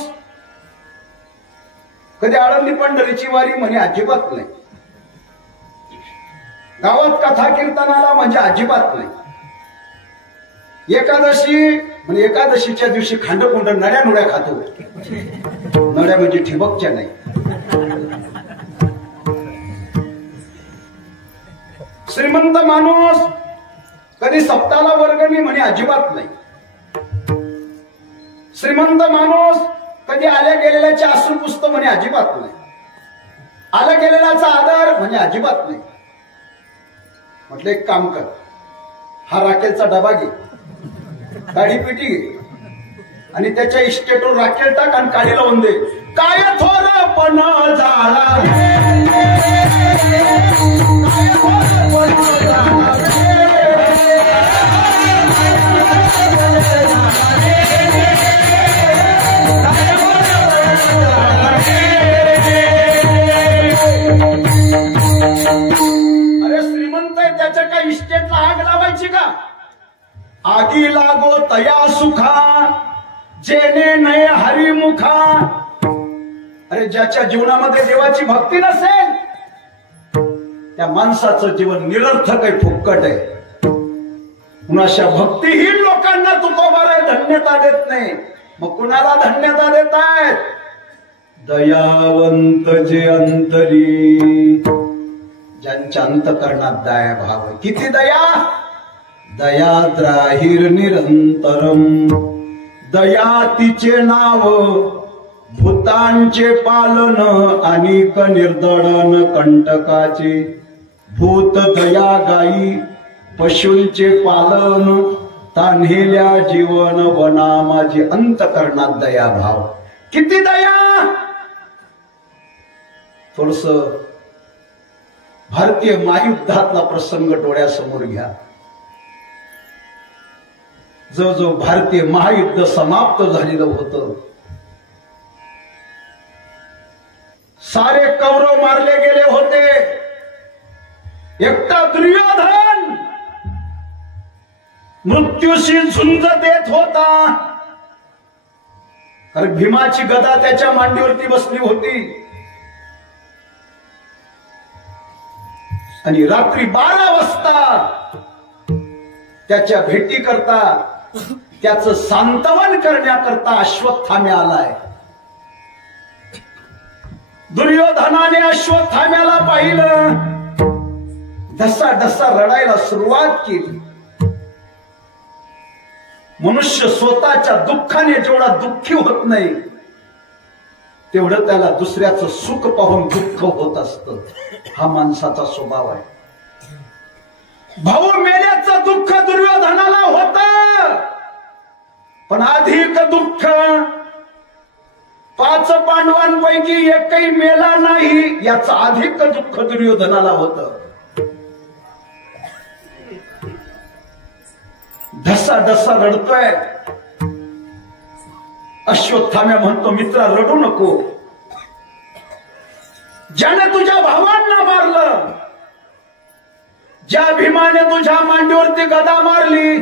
कधी आळंदी पंढरीची वारी? म्हणे अजिबात नाही. गावात कथा कीर्तनाला? म्हणजे अजिबात नाही. एकादशी? म्हणजे एकादशीच्या दिवशी खांडकुंड नड्या नुड्या खातो. नड्या म्हणजे ठिबकच्या नाही. श्रीमंत माणूस कधी सप्ताहाला वर्गणी? म्हणे अजिबात नाही. श्रीमंत माणूस कधी आल्या गेलेल्याचे अश्रू पुसतो? म्हणे अजिबात नाही. आल्या गेलेल्याचा आदर? म्हणजे अजिबात नाही. म्हटलं एक काम कर, हा राखेलचा डबा घे, काळी पेटी घे आणि त्याच्या इस्टेटवर राखेल टाक आणि काळी लावून दे. काय थोरपण झाला, अरे श्रीमंत आहे, त्याच्या काय इस्टेटला आग लावायची का? आगी लागो तया सुखा, जेने नये हरिमुखा. अरे ज्याच्या जीवनामध्ये देवाची भक्ती नसेल त्या माणसाचं जीवन निरर्थक आहे, फुक्कट आहे. कुणाशा भक्तीहीन लोकांना तुकोबाराय धन्यता देत नाही. मग कुणाला धन्यता देत आहेत? दयावंत जे अंतरी, ज्यांच्या अंतकरणात दया भाव आहे. किती दया? दया द्राहिर निरंतरम, दया तिचे नाव, भूतांचे पालन अनेक निर्दळन कंटकाचे. भूत दया गाई, पशूंचे पालन, तान्हेल्या जीवन वना माझे. अंतकरणात दया भाव. किती दया? थोडस भारतीय महायुद्धातला प्रसंग डोळ्यासमोर घ्या. जो भारतीय महायुद्ध समाप्त झालेलं होतं, सारे कौरव मारले गेले होते. एकटा दुर्योधन मृत्यूशी झुंज देत होता. कारण भीमाची गदा त्याच्या मांडीवरती बसली होती. आणि रात्री 12 वाजता त्याच्या भेटी करता, त्याचं सांत्वन करण्याकरता अश्वत्थाम्या आलाय. दुर्योधनाने अश्वत्थाम्याला पाहिलं, ढसा ढसा रडायला सुरुवात केली. मनुष्य स्वतःच्या दुःखाने जेवढा दुःखी होत नाही, तेवढं त्याला दुसऱ्याचं सुख पाहून दुःख होत असतं. हा माणसाचा स्वभाव आहे. भाऊ मेल्याचं दुःख दुर्योधनाला होत, पण अधिक दुःख 5 पांडवांपैकी एकही मेला नाही याचं अधिक दुःख दुर्योधनाला होत. ढसा ढसा रडतोय. अश्वत्थाम्या म्हणतो, मित्रा रडू नको. ज्याने तुझ्या भावांना मारलं, ज्या भीमाने तुझ्या मांडीवरती गदा मारली,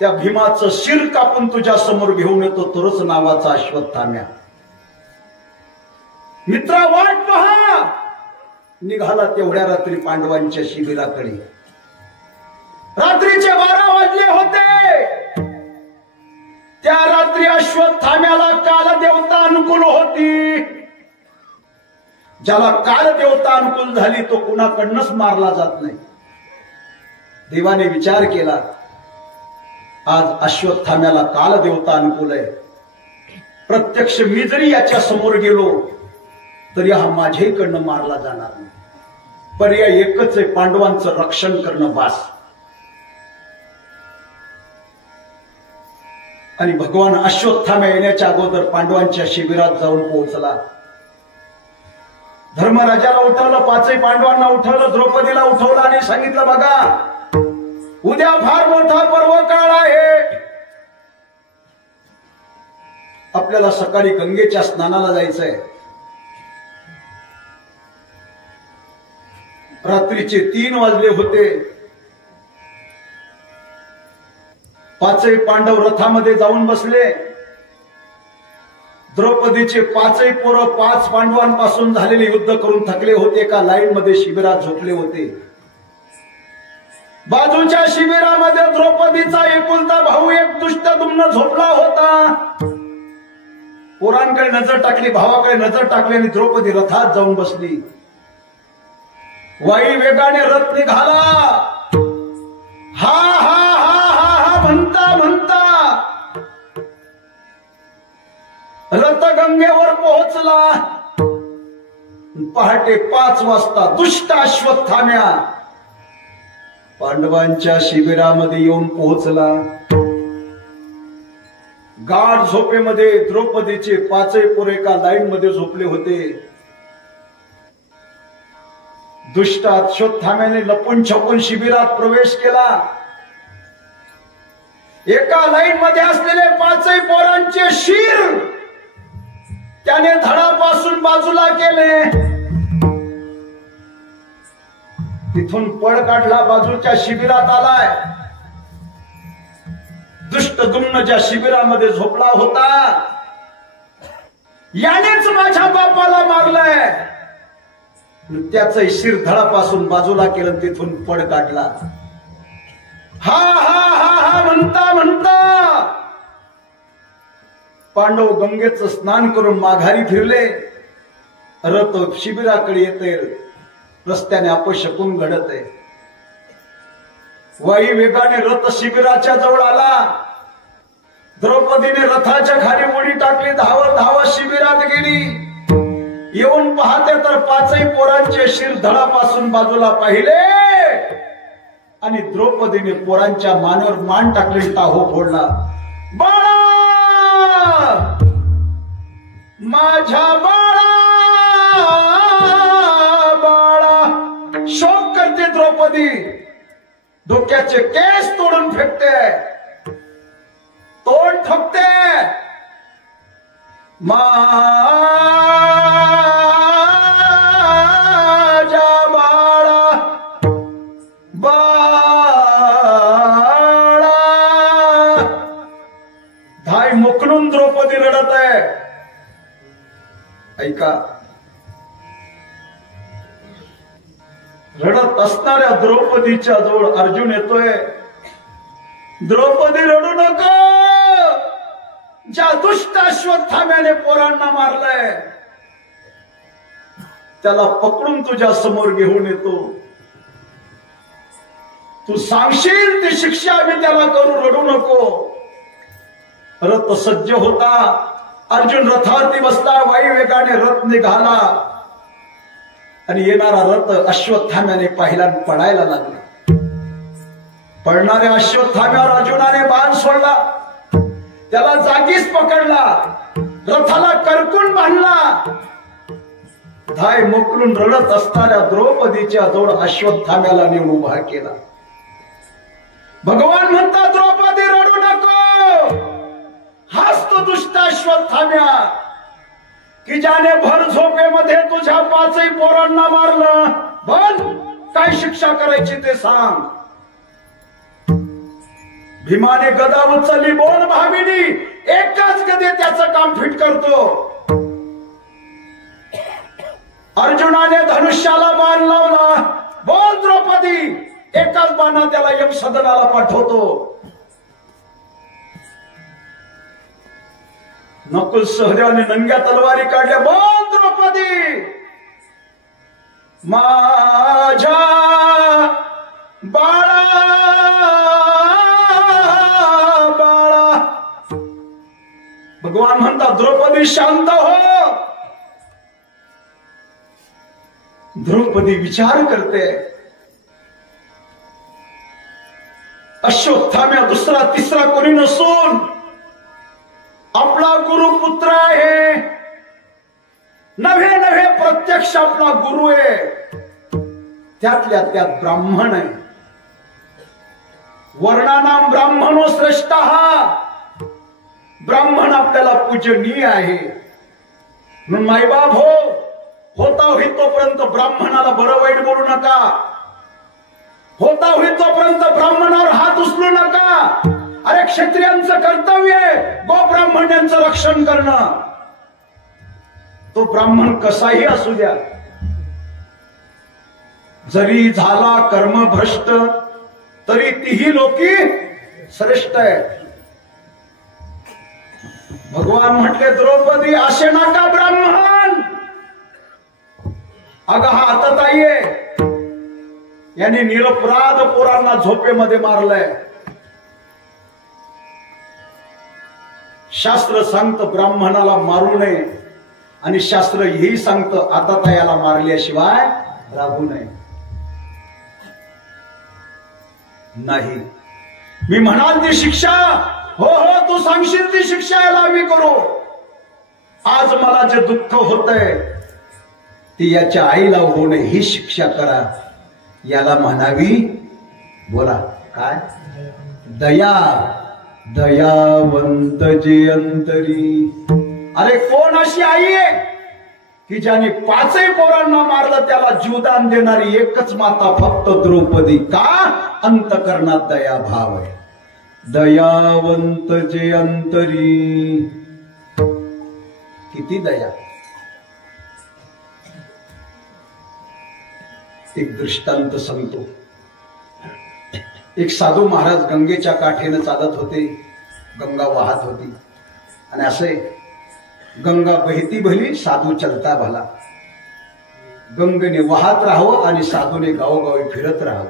त्या भीमाचं शिर कापून तुझ्या समोर घेऊन येतो, तोच नावाचा अश्वत्थाम्या. मित्रा वाट पहा. निघाला तेवढ्या रात्री पांडवांच्या शिबिराकडे. रात्रीचे 12 वाजले होते. त्या रात्री अश्वत्थाम्याला कालदेवता अनुकूल होती. ज्याला कालदेवता अनुकूल झाली तो कुणाकडनंच मारला जात नाही. देवाने विचार केला, आज अश्वत्थाम्याला कालदेवता अनुकूल आहे. प्रत्यक्ष मी जरी याच्या समोर गेलो तरी हा माझ्याकडनं मारला जाणार नाही. पर्याय एकच आहे, पांडवांचं रक्षण करणं बास. आणि भगवान अश्वत्थामा येण्याच्या अगोदर पांडवांच्या शिबिरात जाऊन पोहोचला. धर्मराजाला उठवलं, पाचही पांडवांना उठवलं, द्रौपदीला उठवलं आणि सांगितलं, बघा उद्या फार मोठा पर्व काळ आहे. आपल्याला सकाळी गंगेच्या स्नानाला जायचंय. रात्रीचे 3 वाजले होते. पाचही पांडव रथामध्ये जाऊन बसले. द्रौपदीचे पाचही पोरं 5 पांडवांपासून झालेले युद्ध करून थकले होते. एका लाईन मध्ये शिबिरात झोपले होते. बाजूच्या शिबिरामध्ये द्रौपदीचा एकुलता भाऊ एक दुष्टदुम्न झोपला होता. पोरांकडे नजर टाकली, भावाकडे नजर टाकली आणि द्रौपदी रथात जाऊन बसली. वाई वेगाने रथ निघाला. हा हा हा हा हा म्हणता म्हणता रथ गंगेवर पोहोचला. पहाटे 5 वाजता दुष्ट अश्वत्थाम्या पांडवांच्या शिबिरामध्ये येऊन पोहोचला. गाढ झोपेमध्ये द्रौपदीचे 5ही पोर एका लाईन मध्ये झोपले होते. दुष्ट अश्वत्थाम्याने लपून छपून शिबिरात प्रवेश केला. एका लाईन मध्ये असलेले 5ही पोरांचे शिर त्याने धडापासून बाजूला केले. तिथून पळ काढला, बाजूच्या शिबिरात आलाय. दुष्टदुम्न ज्या शिबिरामध्ये झोपला होता, यानेच माझ्या बापाला मारलंय. त्याचं शिर धडापासून बाजूला केलं, तिथून पळ काढला. हा हा हा हा म्हणता म्हणता पांडव गंगेचं स्नान करून माघारी फिरले. रथ शिबिराकडे येते. रस्त्याने अपशकुन घडत आहे. वाई वेगाने रथ शिबिराच्या जवळ आला. द्रौपदीने रथाच्या खाली उडी टाकली. धावत धावत शिबिरात गेली. येऊन पाहते तर 5ही पोरांचे शिर धडापासून बाजूला पाहिले आणि द्रौपदीने पोरांच्या मानेवर मान टाकली, टाहो फोडला. बाळा, माझ्या बाळा, बाळा. शोक करते द्रौपदी. डोक्याचे केस तोडून फेकते, तोंड ठोकते. धाय मोकलून द्रौपदी रडत आहे. ऐका, रडत असणाऱ्या द्रौपदीच्या जवळ अर्जुन येतोय. द्रौपदी रडू नको. ज्या दुष्ट अश्वत्थाम्याने पोरांना मारलंय त्याला पकडून तुझ्या समोर घेऊन येतो. तू सांगशील ती शिक्षा मी त्याला करू, रडू नको. रथ सज्ज होता. अर्जुन रथावरती बसला. वाई वेगाने रथ निघाला आणि येणारा रथ अश्वत्थाम्याने पाहिला, पडायला लागला. पडणाऱ्या अश्वत्थाम्यावर अर्जुनाने बाण सोडला. त्याला जागीच पकडला. रथाला करकून बांधला. धाय मोकलून रडत असणाऱ्या द्रौपदीच्या जवळ अश्वत्थाम्याला नेऊन उभा केला. भगवान म्हणतात, द्रौपदी रडू नको. हाच तो दुष्ट अश्वत्थाम्या की ज्याने भर झोपेमध्ये तुझ्या 5ही पोरांना मारलं. बोल, काय शिक्षा करायची ते सांग. भीमाने गदा उचलली. बोल भामिनी, एकाच गदे त्याचं काम फिट करतो. अर्जुनाने धनुष्याला बाण लावला. बोल द्रौपदी, एकाच बाणा त्याला यमसदनाला पाठवतो. नकुल सहदेवाने नंग्या तलवारी काढल्या. बोल द्रौपदी, माझ्या बाळा, बाळा. भगवान म्हणतात, द्रौपदी शांत हो. द्रौपदी विचार करते. अश्वत्थाम्या दुसरा तिसरा कोणी नसून आपला गुरुपुत्र आहे, नव्हे नव्हे प्रत्यक्ष आपला गुरु आहे, त्यातल्या त्यात ब्राह्मण आहे. वर्णानाम ब्राह्मणो श्रेष्ठ, ब्राह्मण आपल्याला पूजनीय आहे. म्हणून मायबाप होता होईल तोपर्यंत ब्राह्मणाला बरं वाईट बोलू नका. होता होईल तोपर्यंत ब्राह्मणावर हात उचलू नका. अरे क्षत्रियांचं कर्तव्य आहे गो ब्राह्मणांचं रक्षण करणं. तो ब्राह्मण कसाही असू द्या, जरी झाला कर्मभ्रष्ट तरी तीही लोकी श्रेष्ठ आहे. भगवान म्हटले द्रौपदी असे नका ब्राह्मण. अगं हा आताताई आहे, यांनी निरपराध पोरांना झोपेमध्ये मारलंय. शास्त्र सांगतं ब्राह्मणाला मारू नये आणि शास्त्र हेही सांगतं आतातायाला मारल्याशिवाय राहू नये. नाही मी म्हणाल ती शिक्षा, हो हो तू सांगशील ती शिक्षा याला मी करू. आज मला जे दुःख होतंय ती याच्या आईला होऊ नये ही शिक्षा करा. याला म्हणावी बोला काय दया. दयावंत जे अंतरी. अरे कोण अशी आई आहे की ज्याने पाचही पोरांना मारलं त्याला जीवदान देणारी एकच माता फक्त द्रौपदी. का? अंतकरणात दया भाव आहे. दयावंत जे अंतरी. किती दया. एक दृष्टांत सांगतो. एक साधू महाराज गंगेच्या काठेनं चालत होते. गंगा वाहत होती आणि असे गंगा बहती भली साधू चलता भला. गंगेने वाहत राहावं आणि साधूने गावोगावी फिरत राहावं.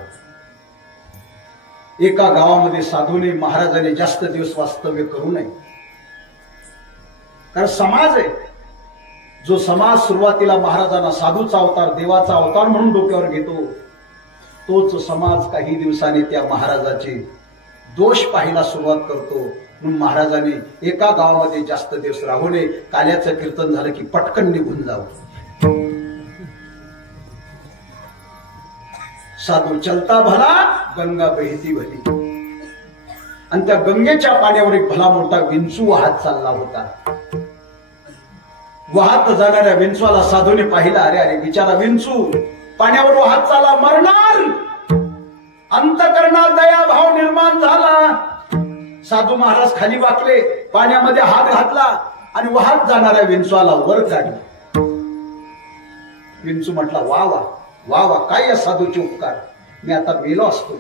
एका गावामध्ये साधूने महाराजाने जास्त दिवस वास्तव्य करू नये. कारण समाज आहे. जो समाज सुरुवातीला महाराजांना साधूचा अवतार देवाचा अवतार म्हणून डोक्यावर घेतो तोच समाज काही दिवसांनी त्या महाराजाचे दोष पाहायला सुरुवात करतो. म्हणून महाराजांनी एका गावामध्ये जास्त दिवस राहू नये. काल्याचं कीर्तन झालं की पटकन निघून जावं. साधू चलता भला गंगा बहती भली. आणि त्या गंगेच्या पाण्यावर एक भला मोठा विंचू वाहत चालला होता. वाहत जाणाऱ्या विंचवाला साधूने पाहिला. अरे अरे बिचारा विंचू पाण्यावर वाहत चालला, मरणार. अंतकरणात दया भाव निर्माण झाला. साधू महाराज खाली वाकले, पाण्यामध्ये हात घातला आणि वाहत जाणाऱ्या विंचवाला वर काढला. विंचू म्हटला वा वा वा वा काय या साधूचे उपकार. मी आता मेलो असतो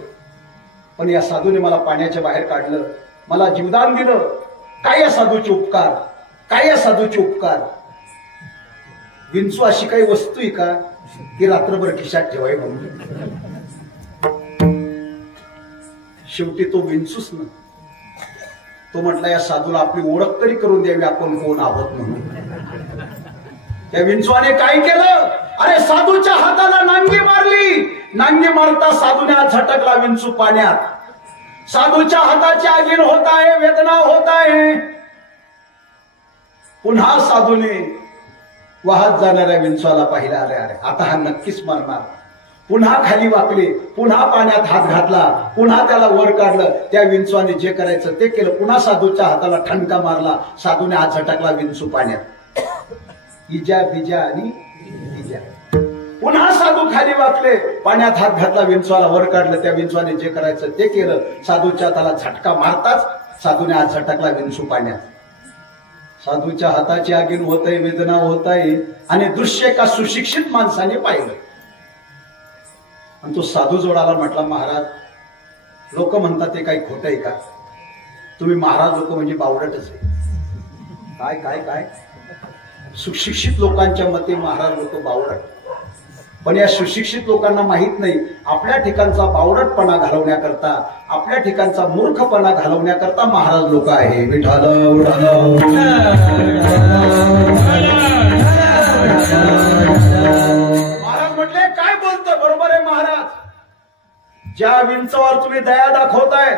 पण या साधूने मला पाण्याच्या बाहेर काढलं, मला जीवदान दिलं. काय या साधूचे उपकार, काय या साधूचे उपकार. विंचू अशी काही वस्तू आहे का की रात्रभर खिशात ठेवाय म्हणून. शेवटी तो विंचूच ना. तो म्हटला या साधूला आपली ओळख तरी करून द्यावी आपण कोण आहोत म्हणून. त्या विंचवाने काय केलं, अरे साधूच्या हाताला नांगी मारली. नांगी मारता साधूने हात झटकला विंचू पाण्यात. साधूच्या हाताची आगीन होत आहे, वेदना होत आहे. पुन्हा साधूने वाहत जाणाऱ्या विंचवाला पाहिला. अरे अरे आता हा नक्कीच मरणार. पुन्हा खाली वाकले, पुन्हा पाण्यात हात घातला, पुन्हा त्याला वर काढलं. त्या विंचवाने जे करायचं ते केलं. पुन्हा साधूच्या हाताला ठणका मारला. साधूने हात झटकला विंचू पाण्यात. इजा बिजा आणि इजा. पुन्हा साधू खाली वाकले, पाण्यात हात घातला, विंचवाला वर काढलं. त्या विंचवाने जे करायचं ते केलं. साधूच्या हाताला झटका मारताच साधूने हात झटकला विंचू पाण्यात. साधूच्या हाताची आगीन होत आहे, वेदना होत आहे आणि दृश्य एका सुशिक्षित माणसाने पाहिलं. आणि तो साधू जोडाला म्हटला महाराज लोक म्हणतात ते काही खोटं आहे का. तुम्ही महाराज लोक म्हणजे बावडटच आहे. काय काय काय सुशिक्षित लोकांच्या मते महाराज लोक बावडट. पण या सुशिक्षित लोकांना माहित नाही आपल्या ठिकाणचा बावडटपणा घालवण्याकरता, आपल्या ठिकाणचा मूर्खपणा घालवण्याकरता महाराज लोक आहे. विठाल महाराज म्हटले काय बोलतोय, बरोबर आहे महाराज. ज्या विंचवावर तुम्ही दया दाखवताय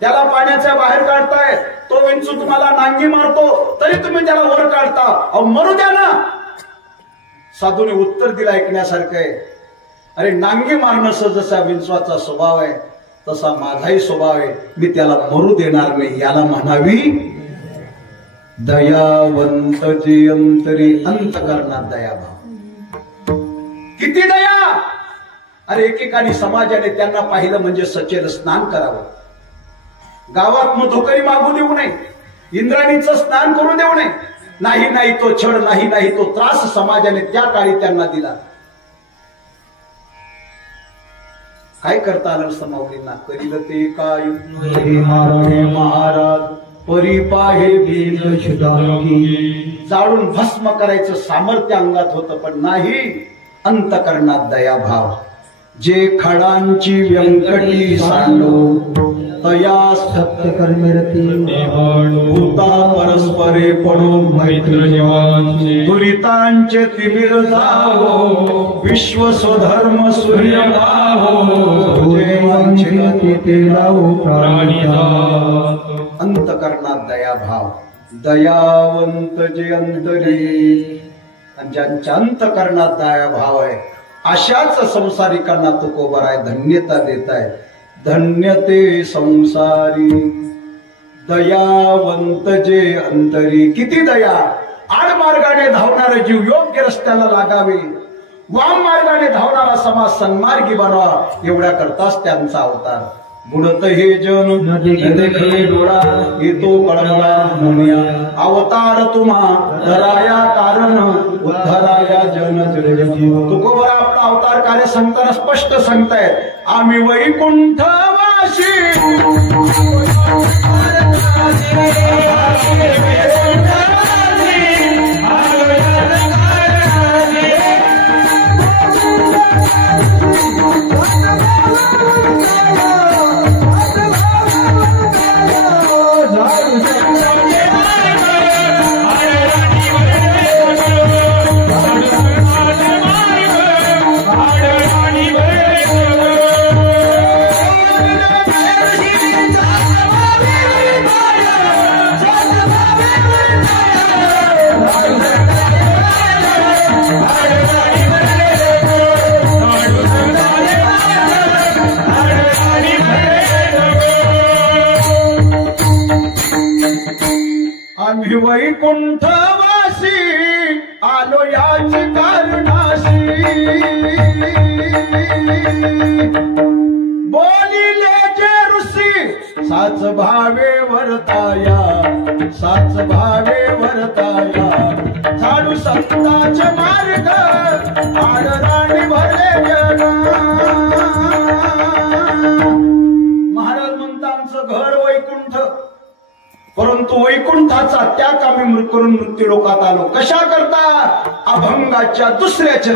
त्याला पाण्याच्या बाहेर काढताय, तो विंचू तुम्हाला नांगी मारतो. तुम्ही त्याला वर काढता? अहो मरू द्या ना. साधूने उत्तर दिलं ऐकण्यासारखं आहे. अरे नांगे मारणं जसा विंचवाचा स्वभाव आहे तसा माझाही स्वभाव आहे, मी त्याला मरू देणार नाही. याला म्हणावी दयावंत जे अंतरी अंतकरणात दयाभाव. किती दया. अरे एकेकाने समाजाने त्यांना पाहिलं म्हणजे सचेत स्नान करावं, गावात मधुकरी मागू देऊ नये, इंद्राणीचं स्नान करू देऊ नये. नाही नाही तो छळ, नाही नाही तो त्रास समाजाने त्या काळी त्यांना दिला. काय करता आलं समावलींना? करील ते काय महाराज परिपाहे बिन शुद्धांगी. जाळून भस्म करायचं सामर्थ्य अंगात होतं, पण नाही अंतकरणात दयाभाव. जे खडांची व्यंकटी सांडो तया सत्य कर्मेरती भूता परस्परे पडो मैत्र जीवांचे. दुरितांचे तिमिर जावो विश्व स्वधर्म सूर्य भावो. अंतकरणात दयाभाव. दयावंत जे अंतरी. ज्यांच्या अंतकरणात दयाभाव आहे अशाच संसारिकांना तुकोबराय धन्यता देत आहे. धन्य ते संसारी दयावंत जे अंतरी. किती दया. आडमार्गाने धावणारे जीव योग्य रस्त्याला लागावे, वाम मार्गाने धावणारा समाज सन्मार्गी बनवा, एवढ्या करताच त्यांचा अवतार. बुडत हे जन देखले डोळा येतो कळवळा म्हणूया. अवतार तुम्हा धराया कारण उद्धराया जन जीव. तुकोबरा आपला अवतार कार्य सांगताना स्पष्ट सांगतायत. आम्ही वैकुंठवासी आम्ही वैकुंठवासी आलो याच कारणाशी. बोलिले जे ऋषी साच भावे वर्ताया, साच भावे वर्ताया. झाडू संताचे मार्ग आडराणी भरले जग. महाराज म्हणता आमचं घर वैकुंठ, परंतु वैकुंठाचा त्याग आम्ही करून मृत्यू लोकात आलो. कशा करता? अभंगाच्या दुसऱ्याच्या.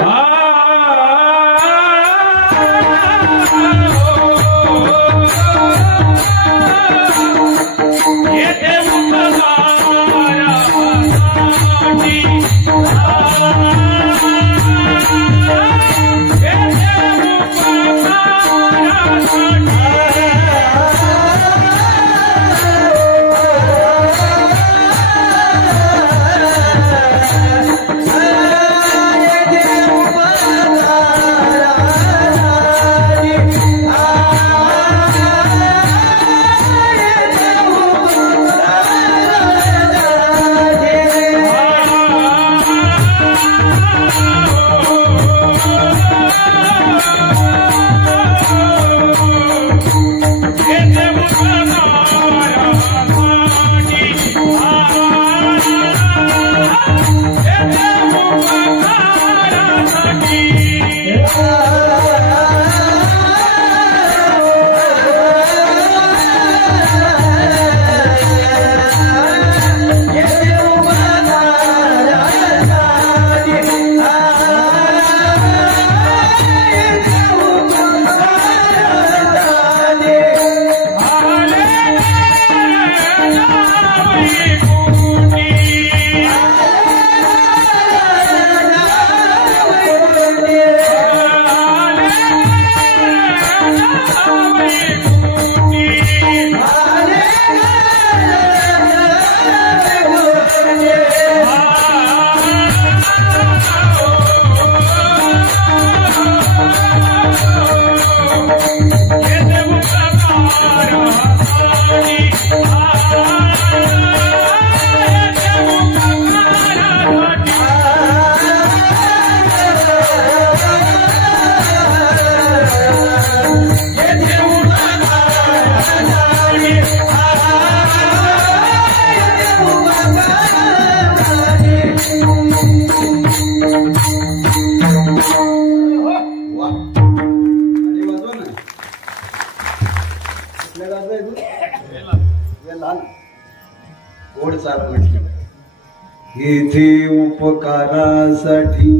येथे उपकारासाठी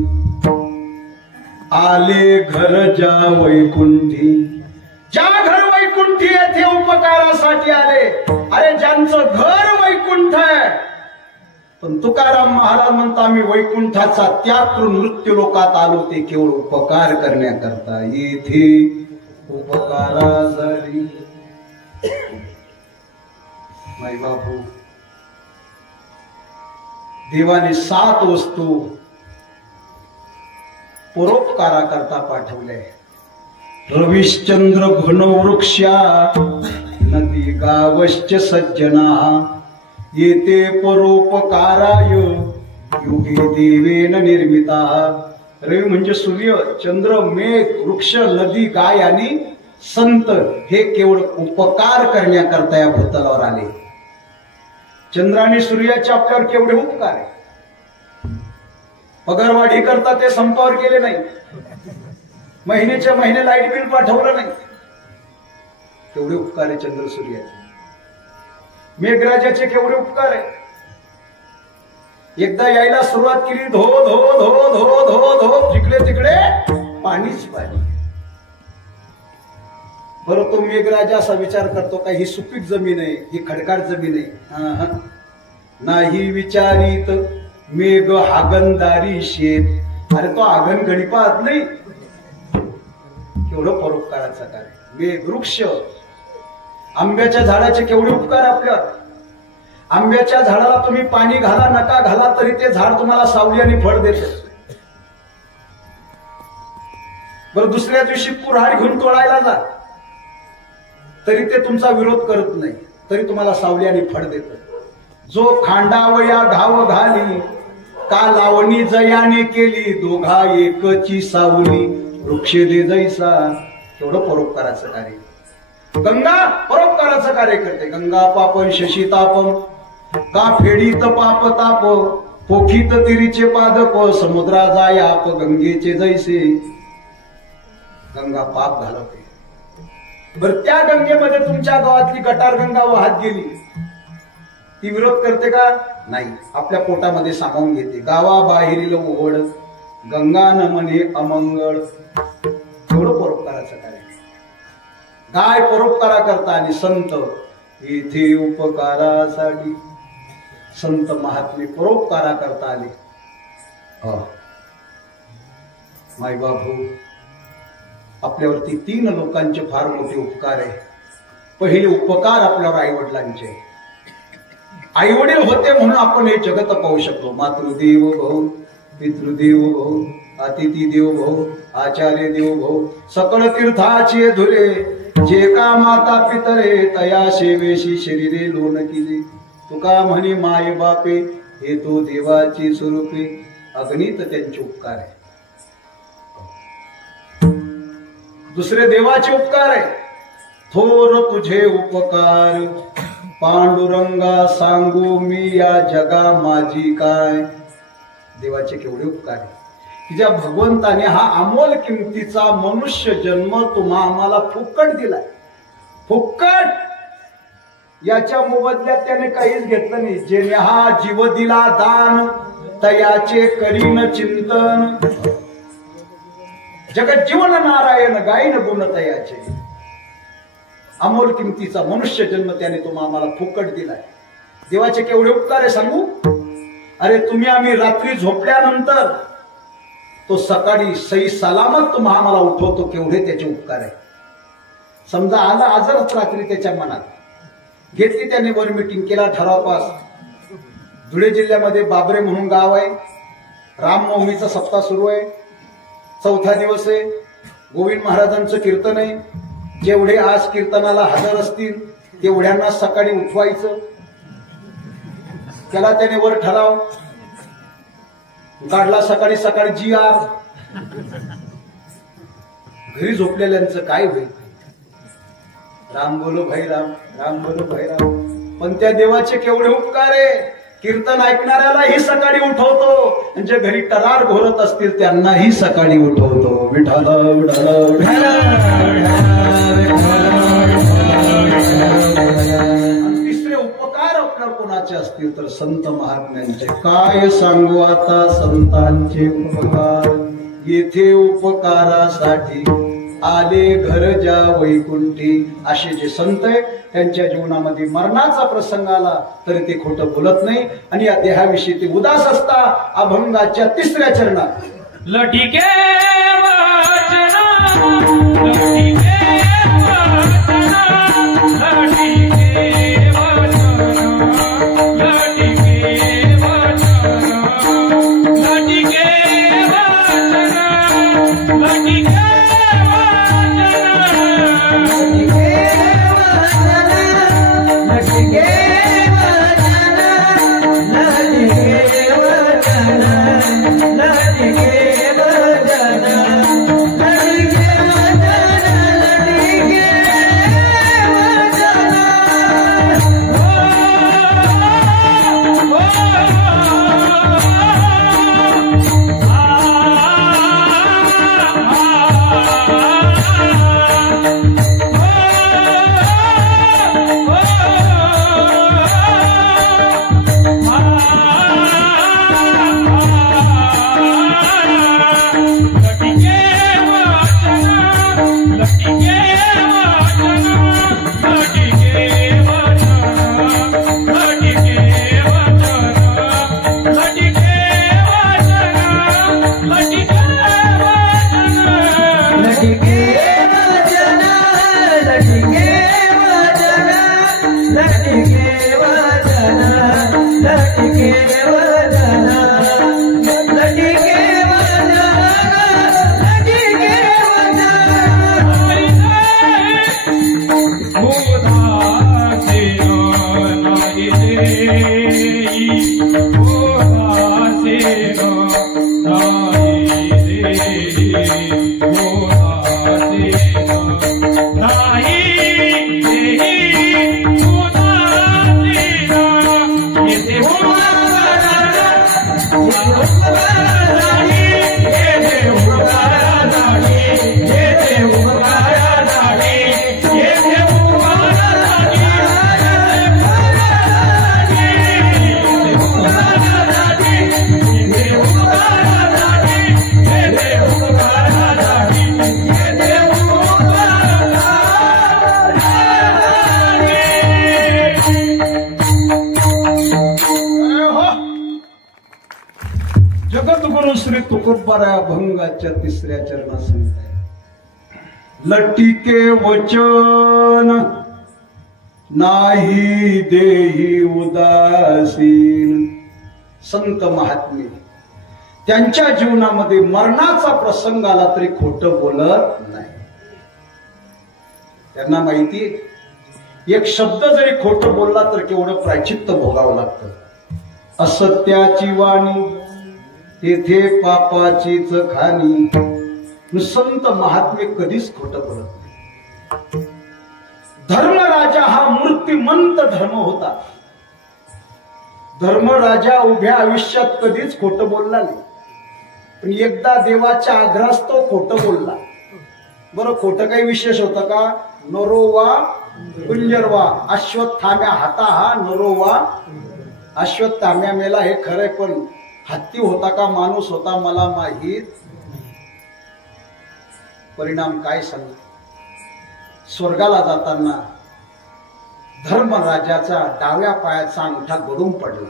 आले घर ज्या वैकुंठी, ज्या घर वैकुंठी येथे उपकारासाठी आले. अरे ज्यांचं घर वैकुंठ आहे, पण तुकाराम महाराज म्हणता आम्ही वैकुंठाचा त्याग करून मृत्यू लोकात आलो ते केवळ उपकार करण्याकरता. येथे उपकारासाठी माई बापू देवाने 7 वस्तू परोपकाराकरता पाठवले. रविश्चंद्र घनवृक्षा नदी गावश्च सज्जना, येते परोपकाराय युगे देवेन निर्मिता. रवी म्हणजे सूर्य, चंद्र, मेघ, वृक्ष, नदी, गाय आणि संत हे केवळ उपकार करण्याकरता या भूतलावर आले. चंद्र आणि सूर्याचे आपल्यावर केवढे उपकार आहे. पगारवाढी करता ते संपावर केले नाही, महिन्याच्या महिने लाईट बिल पाठवलं नाही. केवढे उपकार आहे चंद्र सूर्याचे. मेघराजाचे केवढे उपकार आहे. एकदा यायला सुरुवात केली, धो धो धो धो धो धो, जिकडे तिकडे पाणीच पाणी. बरं तो मेघराजा असा विचार करतो का ही सुपीक जमीन आहे, ही खडकाळ जमीन आहे. नाही विचारित मेघ हागणदारी शेत. अरे तो आगन घडी पाहत नाही. केवढं परोपकाराचं कार्य. मेघ, वृक्ष, आंब्याच्या झाडाचे केवढे उपकार आपल्यावर. आंब्याच्या झाडाला तुम्ही पाणी घाला नका घाला तरी ते झाड तुम्हाला सावली आणि फळ देते. बरं दुसऱ्या दिवशी कुऱ्हाड घेऊन तोडायला जा तरी ते तुमचा विरोध करत नाही, तरी तुम्हाला सावली आणि फळ देत. जो खांडावया धाव घाली का लावणी जयाने केली, दोघा एकची सावली वृक्ष दे जैसा. केवढं परोपकाराचं कार्य. गंगा परोपकाराचं कार्य करते. गंगा पापन शशी तापम का फेडीत पाप ताप, पोखीत तिरीचे पादप समुद्रा जायाप गंगेचे जैसे. गंगा पाप घालवते. बर त्या गंगेमध्ये तुमच्या गावातली गटार गंगा वाहत गेली, ती विरोध करते का? नाही. आपल्या पोटामध्ये सामावून घेते. गावाबाहेरील ओढ गंगा न म्हणे अमंगळ. एवढं परोपकाराचं कार्य. गाय परोपकारा करता आणि संत येथे उपकारासाठी. संत महात्मे परोपकारा करता आले. माय बापू आपल्यावरती 3 लोकांचे फार मोठे उपकार आहे. पहिले उपकार आपल्यावर आई वडिलांचे. आई वडील होते म्हणून आपण हे जगत पाहू शकतो. मातृदेव भव, पितृदेव भव, अतिथी देव भव, आचार्य देव भव, सकळ तीर्थाचे धुरे, जे का माता पितरे तया सेवेशी शरीरे लोन केले. तुका म्हणे माय बापे हे तो देवाची स्वरूपे, अगणित त्यांचे उपकार आहे. दुसरे देवाचे उपकार आहे. थोर तुझे उपकार पांडुरंगा सांगू मी या जगा माझी काय. देवाचे केवढे उपकार आहे की ज्या भगवंताने हा अमोल किमतीचा मनुष्य जन्म तुम्हा आम्हाला फुकट दिलाय. फुकट. याच्या मोबदल्यात त्याने काहीच घेतलं नाही. जेने हा जीव दिला दान तयाचे करीन चिंतन. जगत जीवन नारायण गायन गुण तयाचे. अमोल किमतीचा मनुष्य जन्म त्याने तुम्हा आम्हाला फुकट दिलाय. देवाचे केवढे उपकार आहे सांगू. अरे तुम्ही आम्ही रात्री झोपल्यानंतर तो सकाळी सही सलामत तुम्हा आम्हाला उठवतो. केवढे त्याचे उपकार आहे. समजा आला आजारच रात्री त्याच्या मनात घेतली त्याने वर मीटिंग केला ठराव पास. धुळे जिल्ह्यामध्ये बाबरे म्हणून गाव आहे. रामनवमीचा सप्ताह सुरू आहे. 4था दिवस आहे. गोविंद महाराजांचं कीर्तन आहे. जेवढे आज कीर्तनाला हजर असतील तेवढ्यांना सकाळी उठवायचं. त्याला त्याने वर ठराव काढला. सकाळी सकाळी जी आर. घरी झोपलेल्यांचं काय होईल. राम बोलो भाई राम, राम बोलो भाई राम. पण त्या देवाचे केवढे उपकार आहे. कीर्तन ऐकणाऱ्यालाही सकाळी उठवतो, म्हणजे घरी टरार घोरत असतील त्यांनाही सकाळी उठवतो. विठाला विठाला विठाला. तिसरे उपकार आपल्यावर उपकार कोणाचे असतील तर संत महात्म्यांचे. काय सांगू आता संतांचे उपकार, येथे उपकारासाठी आले घर ज्या वैकुंठी. असे जे संत आहे त्यांच्या जीवनामध्ये मरणाचा प्रसंग आला तरी ते खोटं बोलत नाही आणि या देहाविषयी ते उदास असता. अभंगाच्या 3ऱ्या चरणात लटिके वाचना, लटिके वाचना, लटिके वाचना, लटिके वाचना, लटिके वाचना, लटिके जगद्गुरु श्री तुकोबाराय अभंगाच्या 3ऱ्या चरणात सांगताय. लटिके वचन नाही देही उदासीन. संत महात्मे त्यांच्या जीवनामध्ये मरणाचा प्रसंग आला तरी खोटं बोलत नाही. त्यांना माहिती एक शब्द जरी खोटं बोलला तर केवढं प्रायचित्त भोगावं लागतं. असत्याची वाणी तेथे पापाचीच खाणी. संत महात्मे कधीच खोटं बोलत नाही. धर्मराजा हा मूर्तिमंत धर्म होता. धर्मराजा उभ्या आयुष्यात कधीच खोटं बोलला नाही. पण एकदा देवाच्या आग्रहास तो खोटं बोलला. बरं, खोटं काही विशेष होतं का? नरोवा कुंजरवा अश्वत्थाम्या हाता हा नरोवा. अश्वत्थाम्या मेला हे खरंय, पण हत्ती होता का माणूस होता मला माहीत. परिणाम काय सांग? स्वर्गाला जाताना धर्मराजाचा डाव्या पायाचा अंगठा गळून पडला.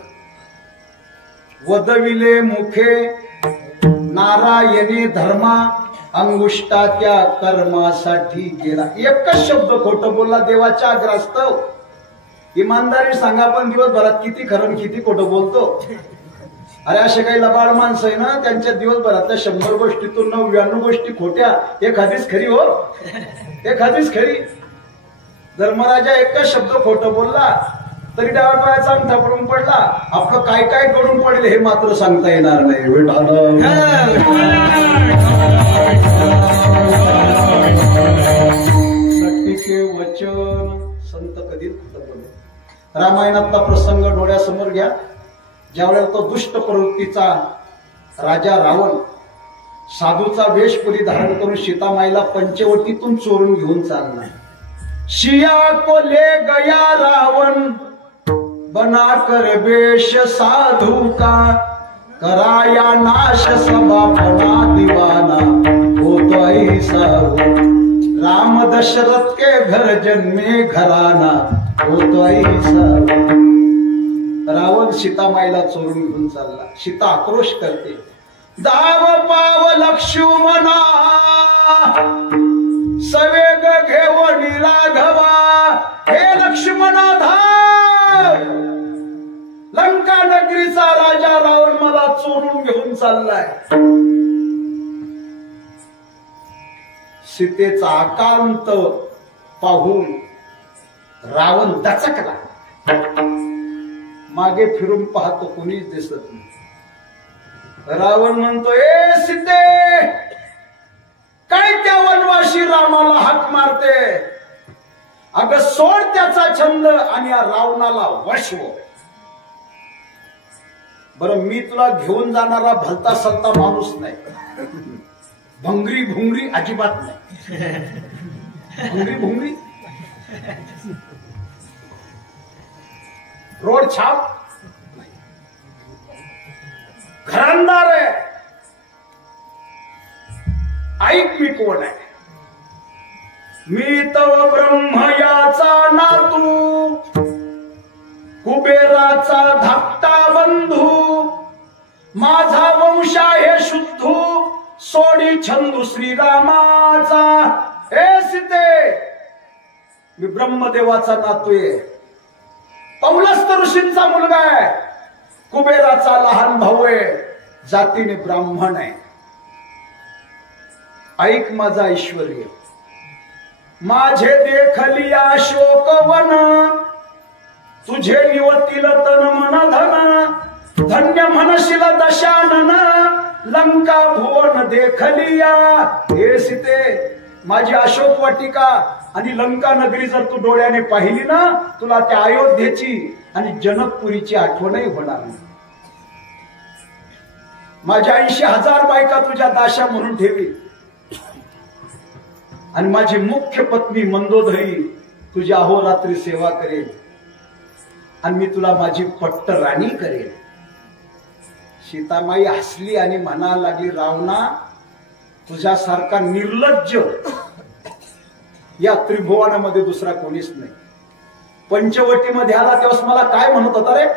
वदविले मुखे नारायणे धर्मा, अंगुष्टा त्या कर्मासाठी गेला. एकच शब्द खोटं बोलला देवाच्या आग्रहास्तव. इमानदारी सांगा, पण दिवसभरात किती खरं किती खोटं बोलतो. अरे असे काही लबाड माणसं आहे ना, त्यांच्या दिवसभरातल्या 100 गोष्टीतून 99 गोष्टी खोट्या, एखादीच खरी. हो, एखादीच खरी. धर्मराजा एकच शब्द खोटं बोलला तरी डाव्या पायाचा अंगठा पडून पडला. आपलं काय काय गळून पडेल हे मात्र सांगता येणार नाही. लटिके वचन संत कधीच खोटं बोलत. रामायणातला प्रसंग डोळ्यासमोर घ्या. ज्यावेळेला तो दुष्ट प्रवृत्तीचा राजा रावण साधूचा वेश परिधारण करून सीतामाईला पंचवटीतून चोरून घेऊन चालला. शिया को ले गया रावण बना कर वेश साधु का, कराया नाश सबा बना दीवाना, हो तो ऐसा हो राम दशरथ के घर जन्मे घराना, हो तो ऐसा हो। रावण सीतामाईला चोरून घेऊन चालला, सीता आक्रोश करते, दाव पाव लक्ष्मणा सवेग घेवणी राघवा, हे लक्ष्मणा धाव, लंका नगरीचा राजा रावण मला चोरून घेऊन चाललाय। सीतेचा आकांत पाहून रावण दचकला, मागे फिरून पाहतो कोणीच दिसत नाही। रावण म्हणतो, ए सीते, काय त्या वनवासी रामाला हाक मारते? अगं सोड त्याचा छंद आणि या रावणाला वशव। बरं, मी तुला घेऊन जाणारा भलता सलता माणूस नाही, भंगरी भुंगरी अजिबात नाही। भंगरी भुंगरी रोड छाप घरांदार आहे। ऐक मी कोण आहे, मी तव ब्रह्म याचा नातू, कुबेराचा धाकटा बंधू, माझा वंश आहे शुद्धू, सोडी छंदू श्रीरामाचा। हे सीते, मी ब्रह्मदेवाचा नातू आहे, पौलस्त ऋषींचा मुलगा आहे, कुबेराचा लहान भाऊ आहे, जातीने ब्राह्मण आहे। ऐक माझा ऐश्वर्य, माझे देखलिया शोकवन, तुझे निवतील तन मन धन, धन्य म्हणशील दशानन, लंका भुवन देखलिया। हे सीते, माझी अशोक वाटिका आणि लंका नगरी जर तू डोळ्याने पाहिली ना, तुला त्या अयोध्येची आणि जनकपुरीची आठवणही होणार नाही। माझ्या 80,000 बायका तुझ्या दाशा म्हणून ठेवी, आणि माझी मुख्य पत्नी मंदोदरी तुझी अहोरात्री सेवा करेल, आणि मी तुला माझी पट्ट राणी करेल। सीतामाई हसली आणि म्हणायला लागली, रावणा, तुझ्यासारखा निर्लज्ज या त्रिभुवनामध्ये दुसरा कोणीच नाही। पंचवटीमध्ये आला तेव्हा मला काय म्हणत होता रे?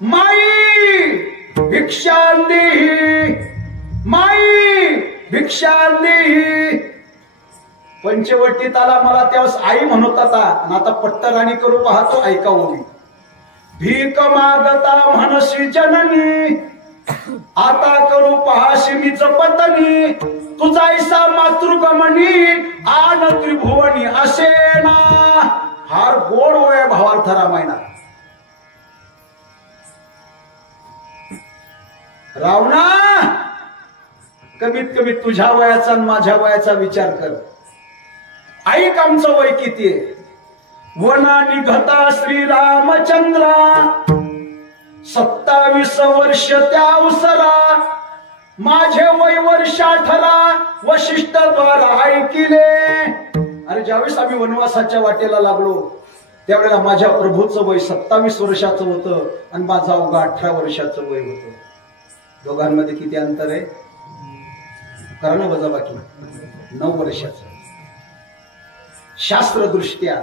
माई भिक्षांदी, माई भिक्षांदी। पंचवटीत आला मला तेव्हा आई म्हणत होता, आणि आता पट्टराणी करू पाहतो, ऐका ओवी। भीक मागता म्हणशी जननी, आता करू पाहाशी मी जपतनी, तुझा ऐसा मातृगमनी, आन त्रिभुवनी असे ना। फार गोड होय भावार्थ रामायणात। रावणा, कमीत कमी तुझ्या वयाचा आणि माझ्या वयाचा विचार कर। ऐक आमचं वय किती आहे। वना निघता श्रीरामचंद्रा, 27 वर्ष त्या उसरा, माझे वय वर्ष 18, वशिष्ठ द्वारा ऐकिले। अरे ज्यावेळेस आम्ही वनवासाच्या वाटेला लागलो त्यावेळेला माझ्या प्रभूचं वय 27 वर्षाचं होतं आणि माझा अवघा 18 वर्षाचं वय होतं। दोघांमध्ये किती अंतर आहे? करा ना वजाबाकी, 9 वर्षाचं। शास्त्रदृष्ट्या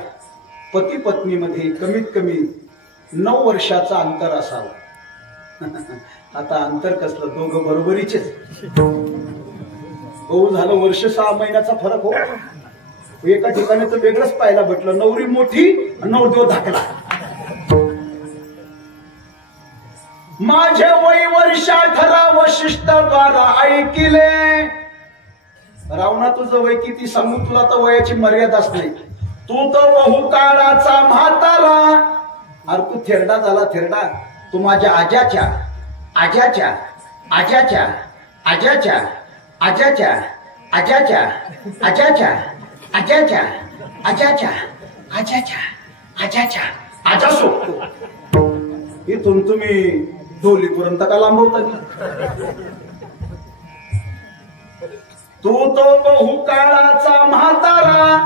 पती पत्नीमध्ये कमीत कमी 9 वर्षाचा अंतर असावं। आता अंतर कसलं, दोघं बरोबरीचेच। हो झालं वर्ष 6 महिन्याचा फरक हो। एका ठिकाणी तर वेगळंच पाहायला भेटलं, नवरी मोठी आणि नवरदेव धाकला। माझे वय वर्ष 18, वशिष्ठ द्वारा ऐकिले। रावणा, तुझं वय किती सांगू तुला, तर वयाची मर्यादाच नाही। तू तर बहुकाळाचा म्हातारा। अरे तू थेरडा झाला, थेरडा। तू माझ्या आजाच्या आजाच्या आजाच्या आजाच्या आजाच्या आजाच्या आजाच्या आजाच्या आजाच्या आजाच्या आजाच्या आजा सोबतो। इथून तुम्ही डोलीपर्यंत का लांबवता? तू तो बहुकाळाचा म्हातारा,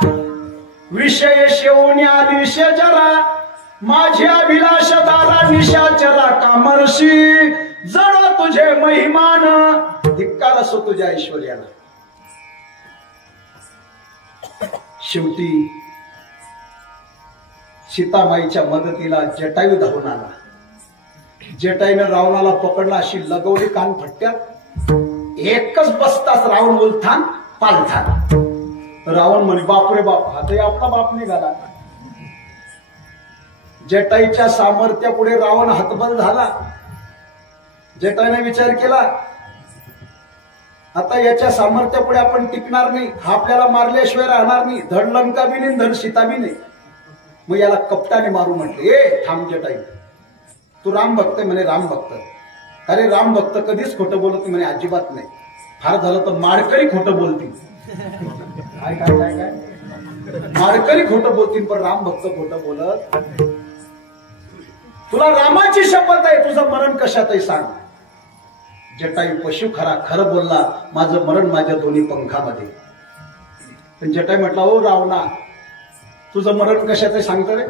विषय शेवणी आली शेजरा, माझ्या अभिलाष दाला निशाचला कामर्षी जड तुझे महिमान धिक्कार असो तुझ्या ऐश्वर्याला. शेवटी सीतामाईच्या मदतीला जटायू धावून आला. जटाईनं रावणाला पकडला, अशी लगवली कान फट्ट्यात. एकच बसताच रावण उलथान पालथान. रावण म्हणे बापरे बाप, आता आपला बाप निघाला. जटाईच्या सामर्थ्यापुढे रावण हतबल झाला. जटाईने विचार केला, आता याच्या सामर्थ्यापुढे आपण टिकणार नाही, हा आपल्याला मारल्याशिवाय राहणार नाही. धड लंका बी नाही, धड सीता बी नाही. मग याला कपटाने मारू म्हटले. ए थांब जटाई, तू राम भक्त म्हणे. राम भक्त? अरे राम भक्त कधीच खोटं बोलत म्हणे. अजिबात नाही. फार झालं तर माळकरी खोटं बोलतील. काय काय काय काय माळकरी खोटं बोलतील, पण राम भक्त खोटं बोलत. तुला रामाची शपथ आहे, तुझं मरण कशात आहे सांग. जटायू पशु खरा, खरं बोलला, माझं मरण माझ्या दोन्ही पंखामध्ये. पण जटाई म्हटला, ओ रावणा, तुझं मरण कशात आहे सांगतो रे.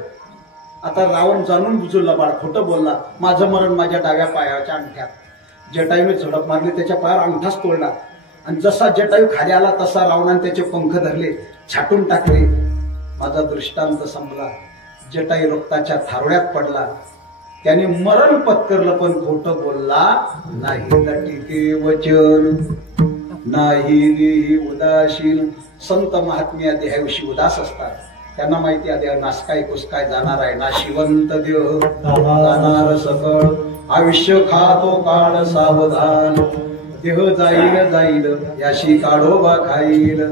आता रावण जाणून बुजून लबाड खोटं बोलला, माझं मरण माझ्या डाव्या पायाच्या अंगठ्यात. जटायूने झडप मारली, त्याच्या पायावर अंगठाच तोडला. आणि जसा जटायू खाली आला तसा रावणाने त्याचे पंख धरले, छाटून टाकले. माझा दृष्टांत संपला. जटायू रक्ताच्या थारोड्यात पडला. त्याने मरण पत्करलं, पण खोटं बोलला नाही. लटिके वचन नाही देही उदासीन. संत महात्म्या देहाविषयी उदास असतात. त्यांना माहिती आहे देह नासकाय कुसकाय जाणार आहे. नाशिवंत देह जाणार सकळ. आयुष्य खातो काळ सावधान. देह जाईल जाईल याशी काढोबा खाईल.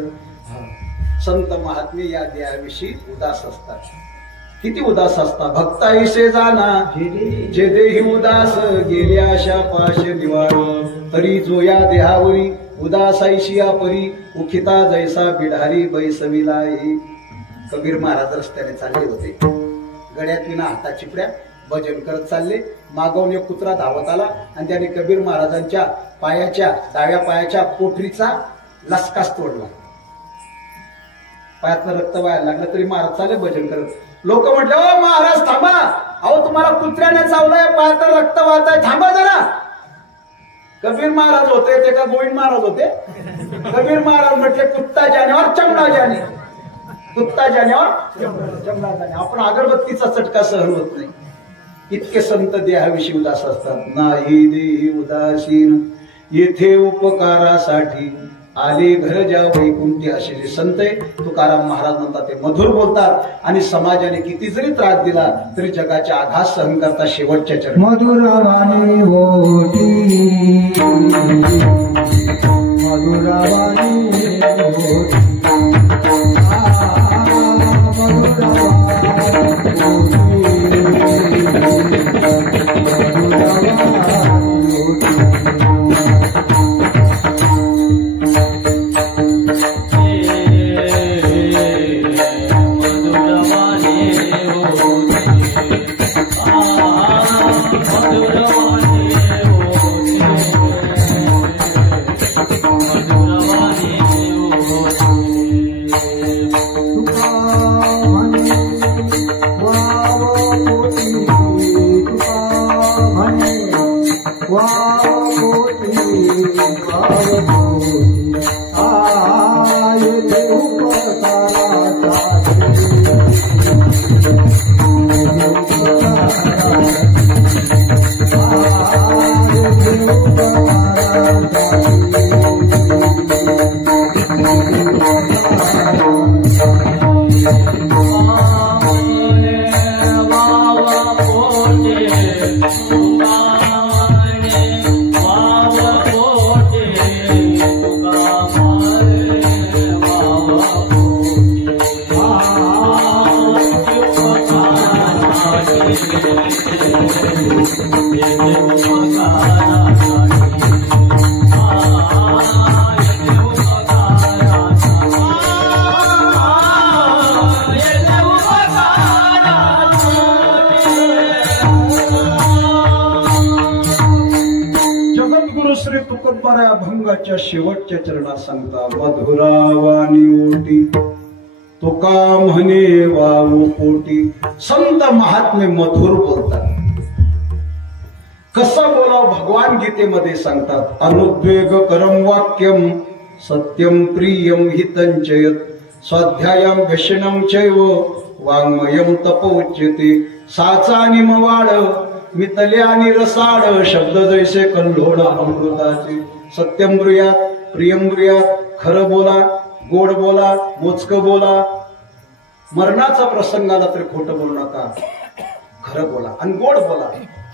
संत महात्मे या देहाविषयी उदास असतात. किती उदास असतात. भक्ताईसे जाना जे देही उदास. गेल्या आशा पाश निवार. तरी जो या देहावरी उदासाईशी परी. उखिता जैसा बिढारी बैसविलाई. कबीर महाराज रस्त्याने चालले होते. गड्यात विना हाता चिपड्या भजन करत चालले. मागवून एक कुत्रा धावत आला आणि त्याने कबीर महाराजांच्या पायाच्या डाव्या पायाच्या पोटरीचा लसकास तोडला. पायातनं रक्त व्हायला लागलं तरी महाराज चालले भजन करत. लोक म्हटले, ओ महाराज थांबा, अहो तुम्हाला कुत्र्याने चावलंय, पायातनं रक्त वाहत आहे, थांबा जरा. कबीर महाराज होते ते का गोविंद महाराज होते? कबीर महाराज म्हटले, कुत्ता जाण्यावर चमडा जाणे. कुत्ता जाण्यावर चमडा जाणे. आपण अगरबत्तीचा चटका सहन होत नाही. इतके संत देहाविषयी उदास असतात. नाही देही उदासीन येथे उपकारासाठी आले घर ज्या वैकुंठी. असे जे संत आहे तुकाराम महाराज म्हणतात ते मधुर बोलतात. आणि समाजाने किती जरी त्रास दिला तरी जगाचे आघात सहन करता शेवटच्या चरणी. मधुरवाणी होती मधुरवाणी होती. तुकोबारा अभंगाच्या शेवटच्या चरणात सांगता. मधुरावाणी ओटी तुका म्हणे वाऊ पोटी. संत महात्मे मधुर बोलतात. कसं बोलाव भगवान गीतेमध्ये सांगतात. अनुद्वेग करम वाक्यम सत्यम प्रियम हितंचयत स्वाध्यायम व्यसनम चैव वाङ्मयम तपोच्यते. साचा आणि मवाड मितले आणि रसाड शब्द जैसे कल्लोळ अमृताचे. सत्यम ब्रूयात प्रियम ब्रूयात. खरं बोला, गोड बोला, मोजकं बोला. मरणाचा प्रसंग आला तरी खोटं बोलू नका. खरं बोला आणि गोड बोला.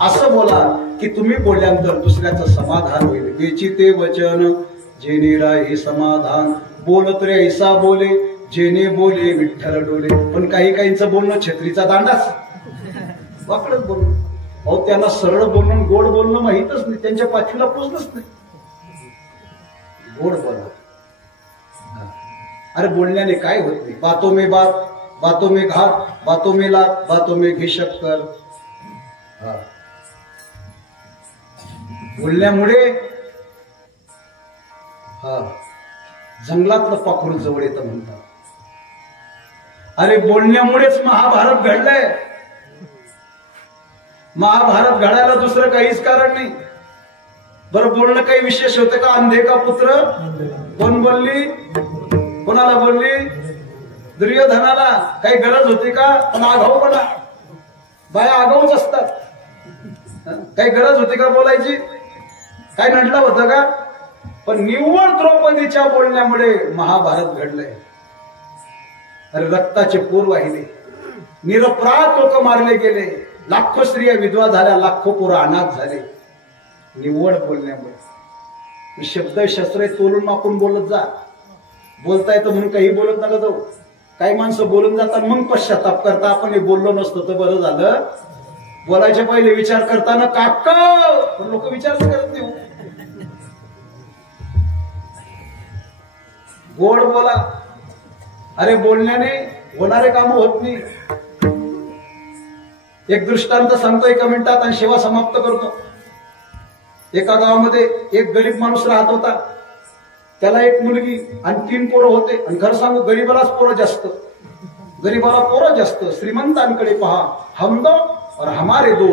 असं बोला की तुम्ही बोलल्यानंतर दुसऱ्याचं समाधान होईल. वेचिते वचन जेने राही समाधान. बोलत रे ऐसा बोले जेने बोले विठ्ठल डोले. पण काही काहींचं बोलणं छत्रीचा दांडाच, वाकडच बोलणं. अहो त्यांना सरळ बोलणं गोड बोलणं माहीतच नाही. त्यांच्या पाठीला पोचलंच नाही. गोड बोला. अरे बोलण्याने काय होत नाही. बातों में बात, बातों में घात, बातों में लात, बातों में घी शक्कर. बोलण्यामुळे जंगलातलं पाखरू जवळ येतं म्हणतात. अरे बोलण्यामुळेच महाभारत घडलंय. महाभारत घडायला दुसरं काहीच कारण नाही. बरं बोलणं काही विशेष होतं का? अंधे का पुत्र. कोण बोलली? कोणाला बोलली? दुर्योधनाला. काही गरज होती का? पण आगाऊपणा. बाया आगाऊच असतात. काही गरज होती का बोलायची? काय नडलं होतं का? पण निव्वळ द्रौपदीच्या बोलण्यामुळे महाभारत घडलंय. अरे रक्ताचे पूर वाहिले. निरपराध लोक मारले गेले. लाखो स्त्रिया विधवा झाल्या. लाखो पोरं अनाथ झाले. निव्वळ बोलण्यामुळे. शब्द शस्त्र तोलून मापून बोलत जा. बोलता येतं म्हणून काही बोलत नका जाऊ. काही माणसं बोलून जातात मग पश्चाताप करता. आपण हे बोललो नसतं तर बरं झालं. बोलायच्या पहिले विचार करताना काका. पण लोक विचार करत नाही. गोड बोला. अरे बोलण्याने होणारे काम होत नाही. एक दृष्टांत सांगतो एका मिनिटात आणि सेवा समाप्त करतो. एका गावामध्ये एक गरीब माणूस राहत होता. त्याला एक मुलगी आणि 3 पोरं होते. आणि खरं सांगू गरीबालाच पोरं जास्त. गरीबाला पोरं जास्त. श्रीमंतांकडे पहा. हम दो और हमारे दो,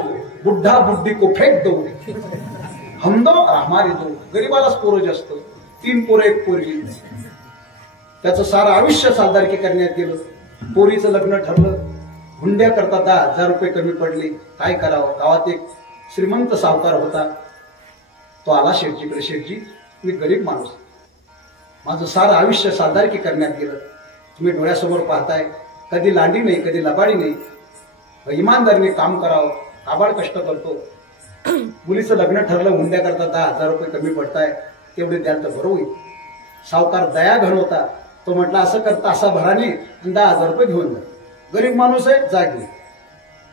बुढ़ा बुड्ढी को फेक दो. हम दो और हमारे दो. गरीबालाच पोरं जास्त. 3 पोरं 1 पोरगी. त्याचं सारं आयुष्य सालदारकी करण्यात गेलं. पोरीचं लग्न ठरलं. हुंड्या करता 10,000 रुपये कमी पडले. काय करावं? गावात एक श्रीमंत सावकार होता. तो आला शेठजीकडे. शेठजी मी गरीब माणूस, माझं सारं आयुष्य सालदारकी करण्यात गेलं. तुम्ही डोळ्यासमोर पाहताय. कधी लांडी नाही, कधी लबाडी नाही. इमानदारीने काम करावं. काबाड कष्ट करतो. मुलीचं लग्न ठरलं. हुंड्या करता 10,000 रुपये कमी पडताय. तेवढे द्याल तर बरं होईल. सावकार दयाघन होता. तो म्हटला असं कर, तासाभराने 10,000 रुपये घेऊन जा. गरीब माणूस आहे, जागे.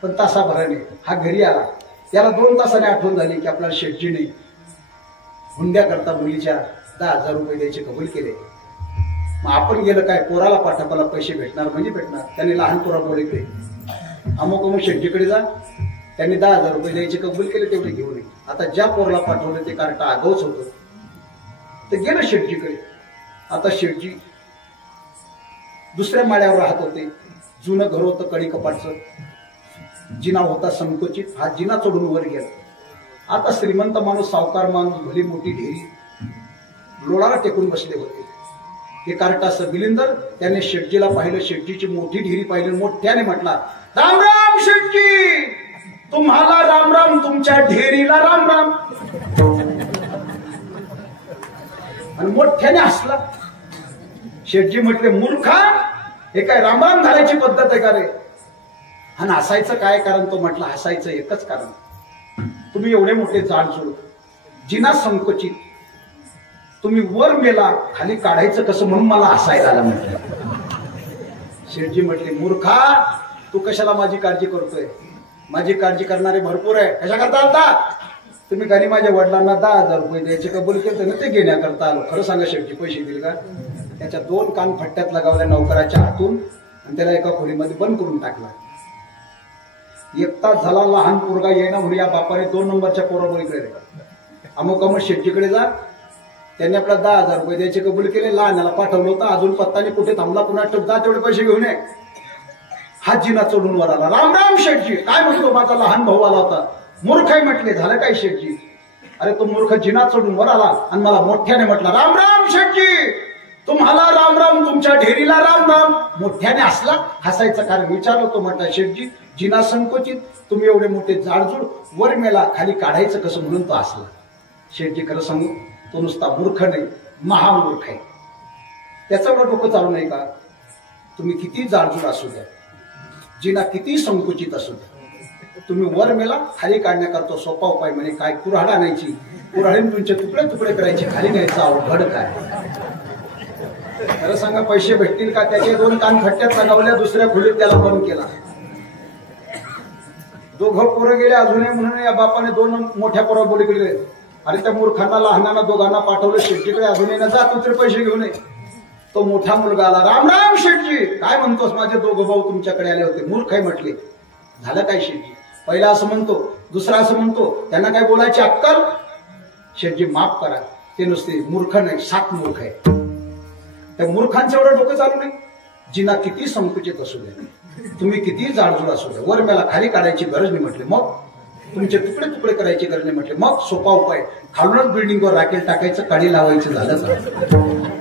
पण तासाभराने हा घरी आला. त्याला 2 तासाने आठवण झाली की आपल्या शेठजीने हुंड्या करता मुलीच्या 10,000 रुपये द्यायचे कबूल केले. मग आपण गेलं काय, पोराला पाठापाला पैसे भेटणार म्हणजे भेटणार. त्यांनी लहान पोरा बोलले अमुक अमुक शेठजीकडे जा. त्यांनी 10,000 रुपये द्यायचे कबूल केले. तेवढे घेऊन ये. आता ज्या पोराला पाठवलं ते कार्ट आगाऊच होतं. ते गेलं शेठजीकडे. आता शेठजी दुसऱ्या माळ्यावर राहत होते. जुनं घर होतं कडी कपाटचं. जिना होता संकोचित. हा जिना चढून वर गेला. आता श्रीमंत माणूस, सावकार माणूस, भली मोठी ढेरी लोळाला टेकून बसले होते. हे कार्टाचं बिलिंदर त्याने शेठजीला पाहिलं. शेठजीची मोठी ढेरी पाहिली. मोठ्याने म्हटला राम राम शेठजी. तुम्हाला राम राम, तुमच्या ढेरीला राम राम. आणि मोठ्याने हसला. शेठजी म्हटले मूर्खा, हे काय रामराम घालायची पद्धत आहे का रे? आणि हसायचं काय कारण? तो म्हटलं हसायचं एकच कारण. तुम्ही एवढे मोठे जाड जोड, जिना संकोचित, तुम्ही वर मेला, खाली काढायचं कसं म्हणून मला हसायला आलं म्हटलं. शेठजी म्हटले मूर्खा, तू कशाला माझी काळजी करतोय? माझी काळजी करणारे भरपूर आहे. कशा करता आलता? तुम्ही खाली माझ्या वडिलांना 10,000 रुपये द्यायचे कबूल केले ना, ते घेण्याकरता आलो. खरं सांगा शेठजी, पैसे दिले का? त्याच्या 2 कान फट्ट्यात लगावल्या नौकराच्या हातून आणि त्याला एका खोलीमध्ये बंद करून टाकला. 1 तास झाला. लहान पोरगा येणं म्हणून या बापाने 2 नंबरच्या पोराबरोबर इकडे अमुक अमुक शेठजीकडे जा. त्यांनी आपला 10,000 रुपये द्यायचे कबूल केले. लहानाला पाठवलं होतं, अजून पत्तानी कुठे थांबला पुन्हा जा तेवढे पैसे घेऊन ये. हा जिना चढून वर आला. राम राम शेठजी. काय म्हणतो? माझा लहान भाऊ आला होता. मूर्ख आहे म्हटले. झालं काय शेठजी? अरे तो मूर्ख जिना चढून वर आला आणि मला मोठ्याने म्हटला, राम राम शेठजी, तुम्हाला राम राम, तुमच्या ढेरीला राम राम. मोठ्याने हसला. हसायचं कारण विचारलं. तो म्हटला, शेठजी जिना संकोचित, तुम्ही एवढे मोठे जाडजूड, वर मेला, खाली काढायचं कसं, म्हणून तो हसला. शेठजी खरं सांगू, तो नुसता मूर्ख नाही, महामूर्ख आहे. त्याचं एवढं डोकं चालू नाही का? तुम्ही किती जाडजूड असू द्या, जिना किती संकुचित असू द्या, तुम्ही वर मेला, खाली काढण्याकरता सोपा उपाय म्हणे काय? कुऱ्हाड आणायची, कुऱ्हाडीने तुमचे तुकडे तुकडे करायचे, खाली न्यायचं अवघड काय? खरं सांगा, पैसे भेटतील का? त्याचे 2 कान खट्ट्यात लगावल्या, दुसऱ्या खोलीत त्याला बंद केला. दोघं पोरं गेले अजूनही, म्हणून या बापाने 2 मोठ्या पोरा बोली गेले. आणि त्या मूर्खांना लहानांना दोघांना पाठवलं शेठजीकडे. अजूनही ना, जा तुझे पैसे घेऊन ये. तो मोठा मुलगा आला. राम राम शेठजी. काय म्हणतोस? माझे 2 भाऊ तुमच्याकडे आले होते. मूर्ख आहे म्हटले. झालं काय शेठजी? पहिला असं म्हणतो, दुसरा असं म्हणतो, त्यांना काय बोलायची अक्कल? शेठजी माफ करा, ते नुसते मूर्ख नाही, 7 मूर्ख आहे. त्या मूर्खांचं एवढं डोकं चालू नाही. जिना किती संकुचित असू द्या, तुम्ही किती जाडजूड असू द्या, वर मला खाली काढायची गरज नाही म्हटले. मग तुमचे तुकडे तुकडे करायची गरज नाही म्हटले. मग सोपा उपाय, खालूनच बिल्डिंगवर राखेल टाकायचं, काडी लावायचं, झालं.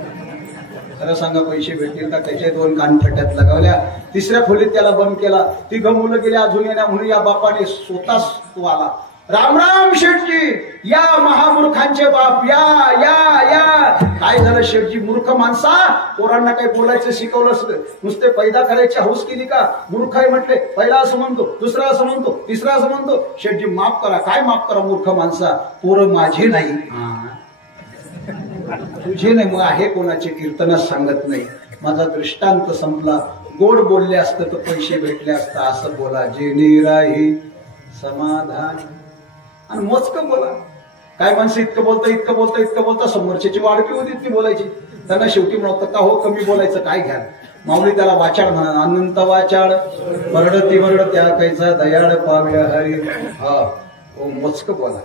खरं सांगा, पैसे भेटतील का? त्याचे 2 कान खड्ड्यात लगावल्या. तिसऱ्या खोलीत त्याला बंद केला. 3 मुलं गेले अजून येण्या, म्हणून या बापाने स्वतःच तो आला. राम राम शेठजी, या महामूर्खांचे बाप, या या या. काय झालं शेठजी? मूर्ख माणसा, पोरांना काही बोलायचं शिकवलं, नुसते पैदा करायची हौस केली का? मूर्ख आहे म्हटले. पहिला असं म्हणतो, दुसरा असं म्हणतो, तिसरा असं म्हणतो. शेठजी माफ करा. काय माफ करा मूर्ख माणसा? पोरं माझे नाही, तुझे नाही, मग आहे कोणाचे? कीर्तनात सांगत नाही. माझा दृष्टांत संपला. गोड बोलले असतं तर पैसे भेटले असतं. असं बोला, जे निराही समाधान, आणि मोजकं बोला. काय माणसं इतकं बोलतं, इतकं बोलतं, इतकं बोलतं, समोरच्याची वाढपी होती ती बोलायची. त्यांना शेवटी म्हणतं का हो, कमी बोलायचं, काय घ्या? माऊली त्याला वाचाड म्हणा. अनंत वाचाड वरडती वरड त्या कैचा दयाळ पाव्य हरी. हा, मोजकं बोला.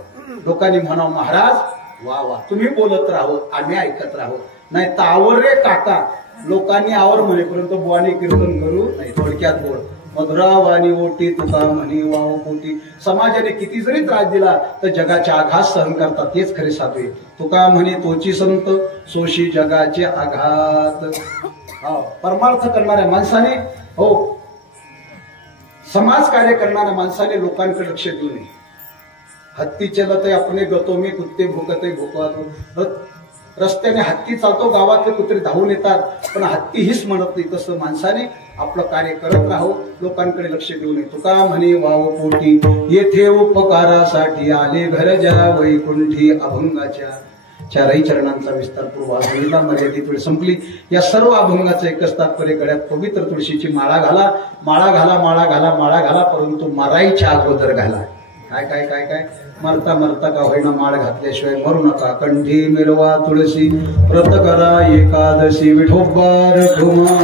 लोकांनी म्हणावं, महाराज वा वा, तुम्ही बोलत राहो, आम्ही ऐकत राहो. नाही तर आवर रे काका, लोकांनी आवर म्हणेपर्यंत बुवाने कीर्तन करू नाही. थोडक्यात बोल. मधुरा वाणी ओटी तुका म्हणी वाव पोटी. समाजाने किती जरी त्रास दिला तर जगाचे आघात सहन करतात, तेच खरे साधू. तुका म्हणे तोची संत, सोशी जगाचे आघात. परमार्थ करणाऱ्या माणसाने, हो, समाज कार्य करणाऱ्या माणसाने लोकांकडे लक्ष देऊ नये. हत्ती चलते अपने गतो मी, कुत्ते भुकते भुकतो. रस्त्याने हत्ती चालतो, गावातले कुत्रे धावून येतात, पण हत्ती हीच म्हणत नाही. तसं माणसाने आपलं कार्य करत राहो, लोकांकडे लक्ष देऊ नये. तुका म्हणे वाव पोटी, येथे उपकारासाठी आले घर ज्या वैकुंठी अभंगाच्या. 4ही चरणांचा विस्तार पूर्व अभंगाला मर्यादित वेळ संपली. या सर्व अभंगाचं एकच तात्पर्य, गळ्यात पवित्र तुळशीची माळा घाला, माळा घाला, माळा घाला, माळा घाला, परंतु मरायच्या अगोदर घाला. काय काय काय काय? मरता मरता का होईना माळ घातल्याशिवाय मरू नका. कंठी मिरवा तुळशी, व्रत करा एकादशी, विठोबा रखुमा.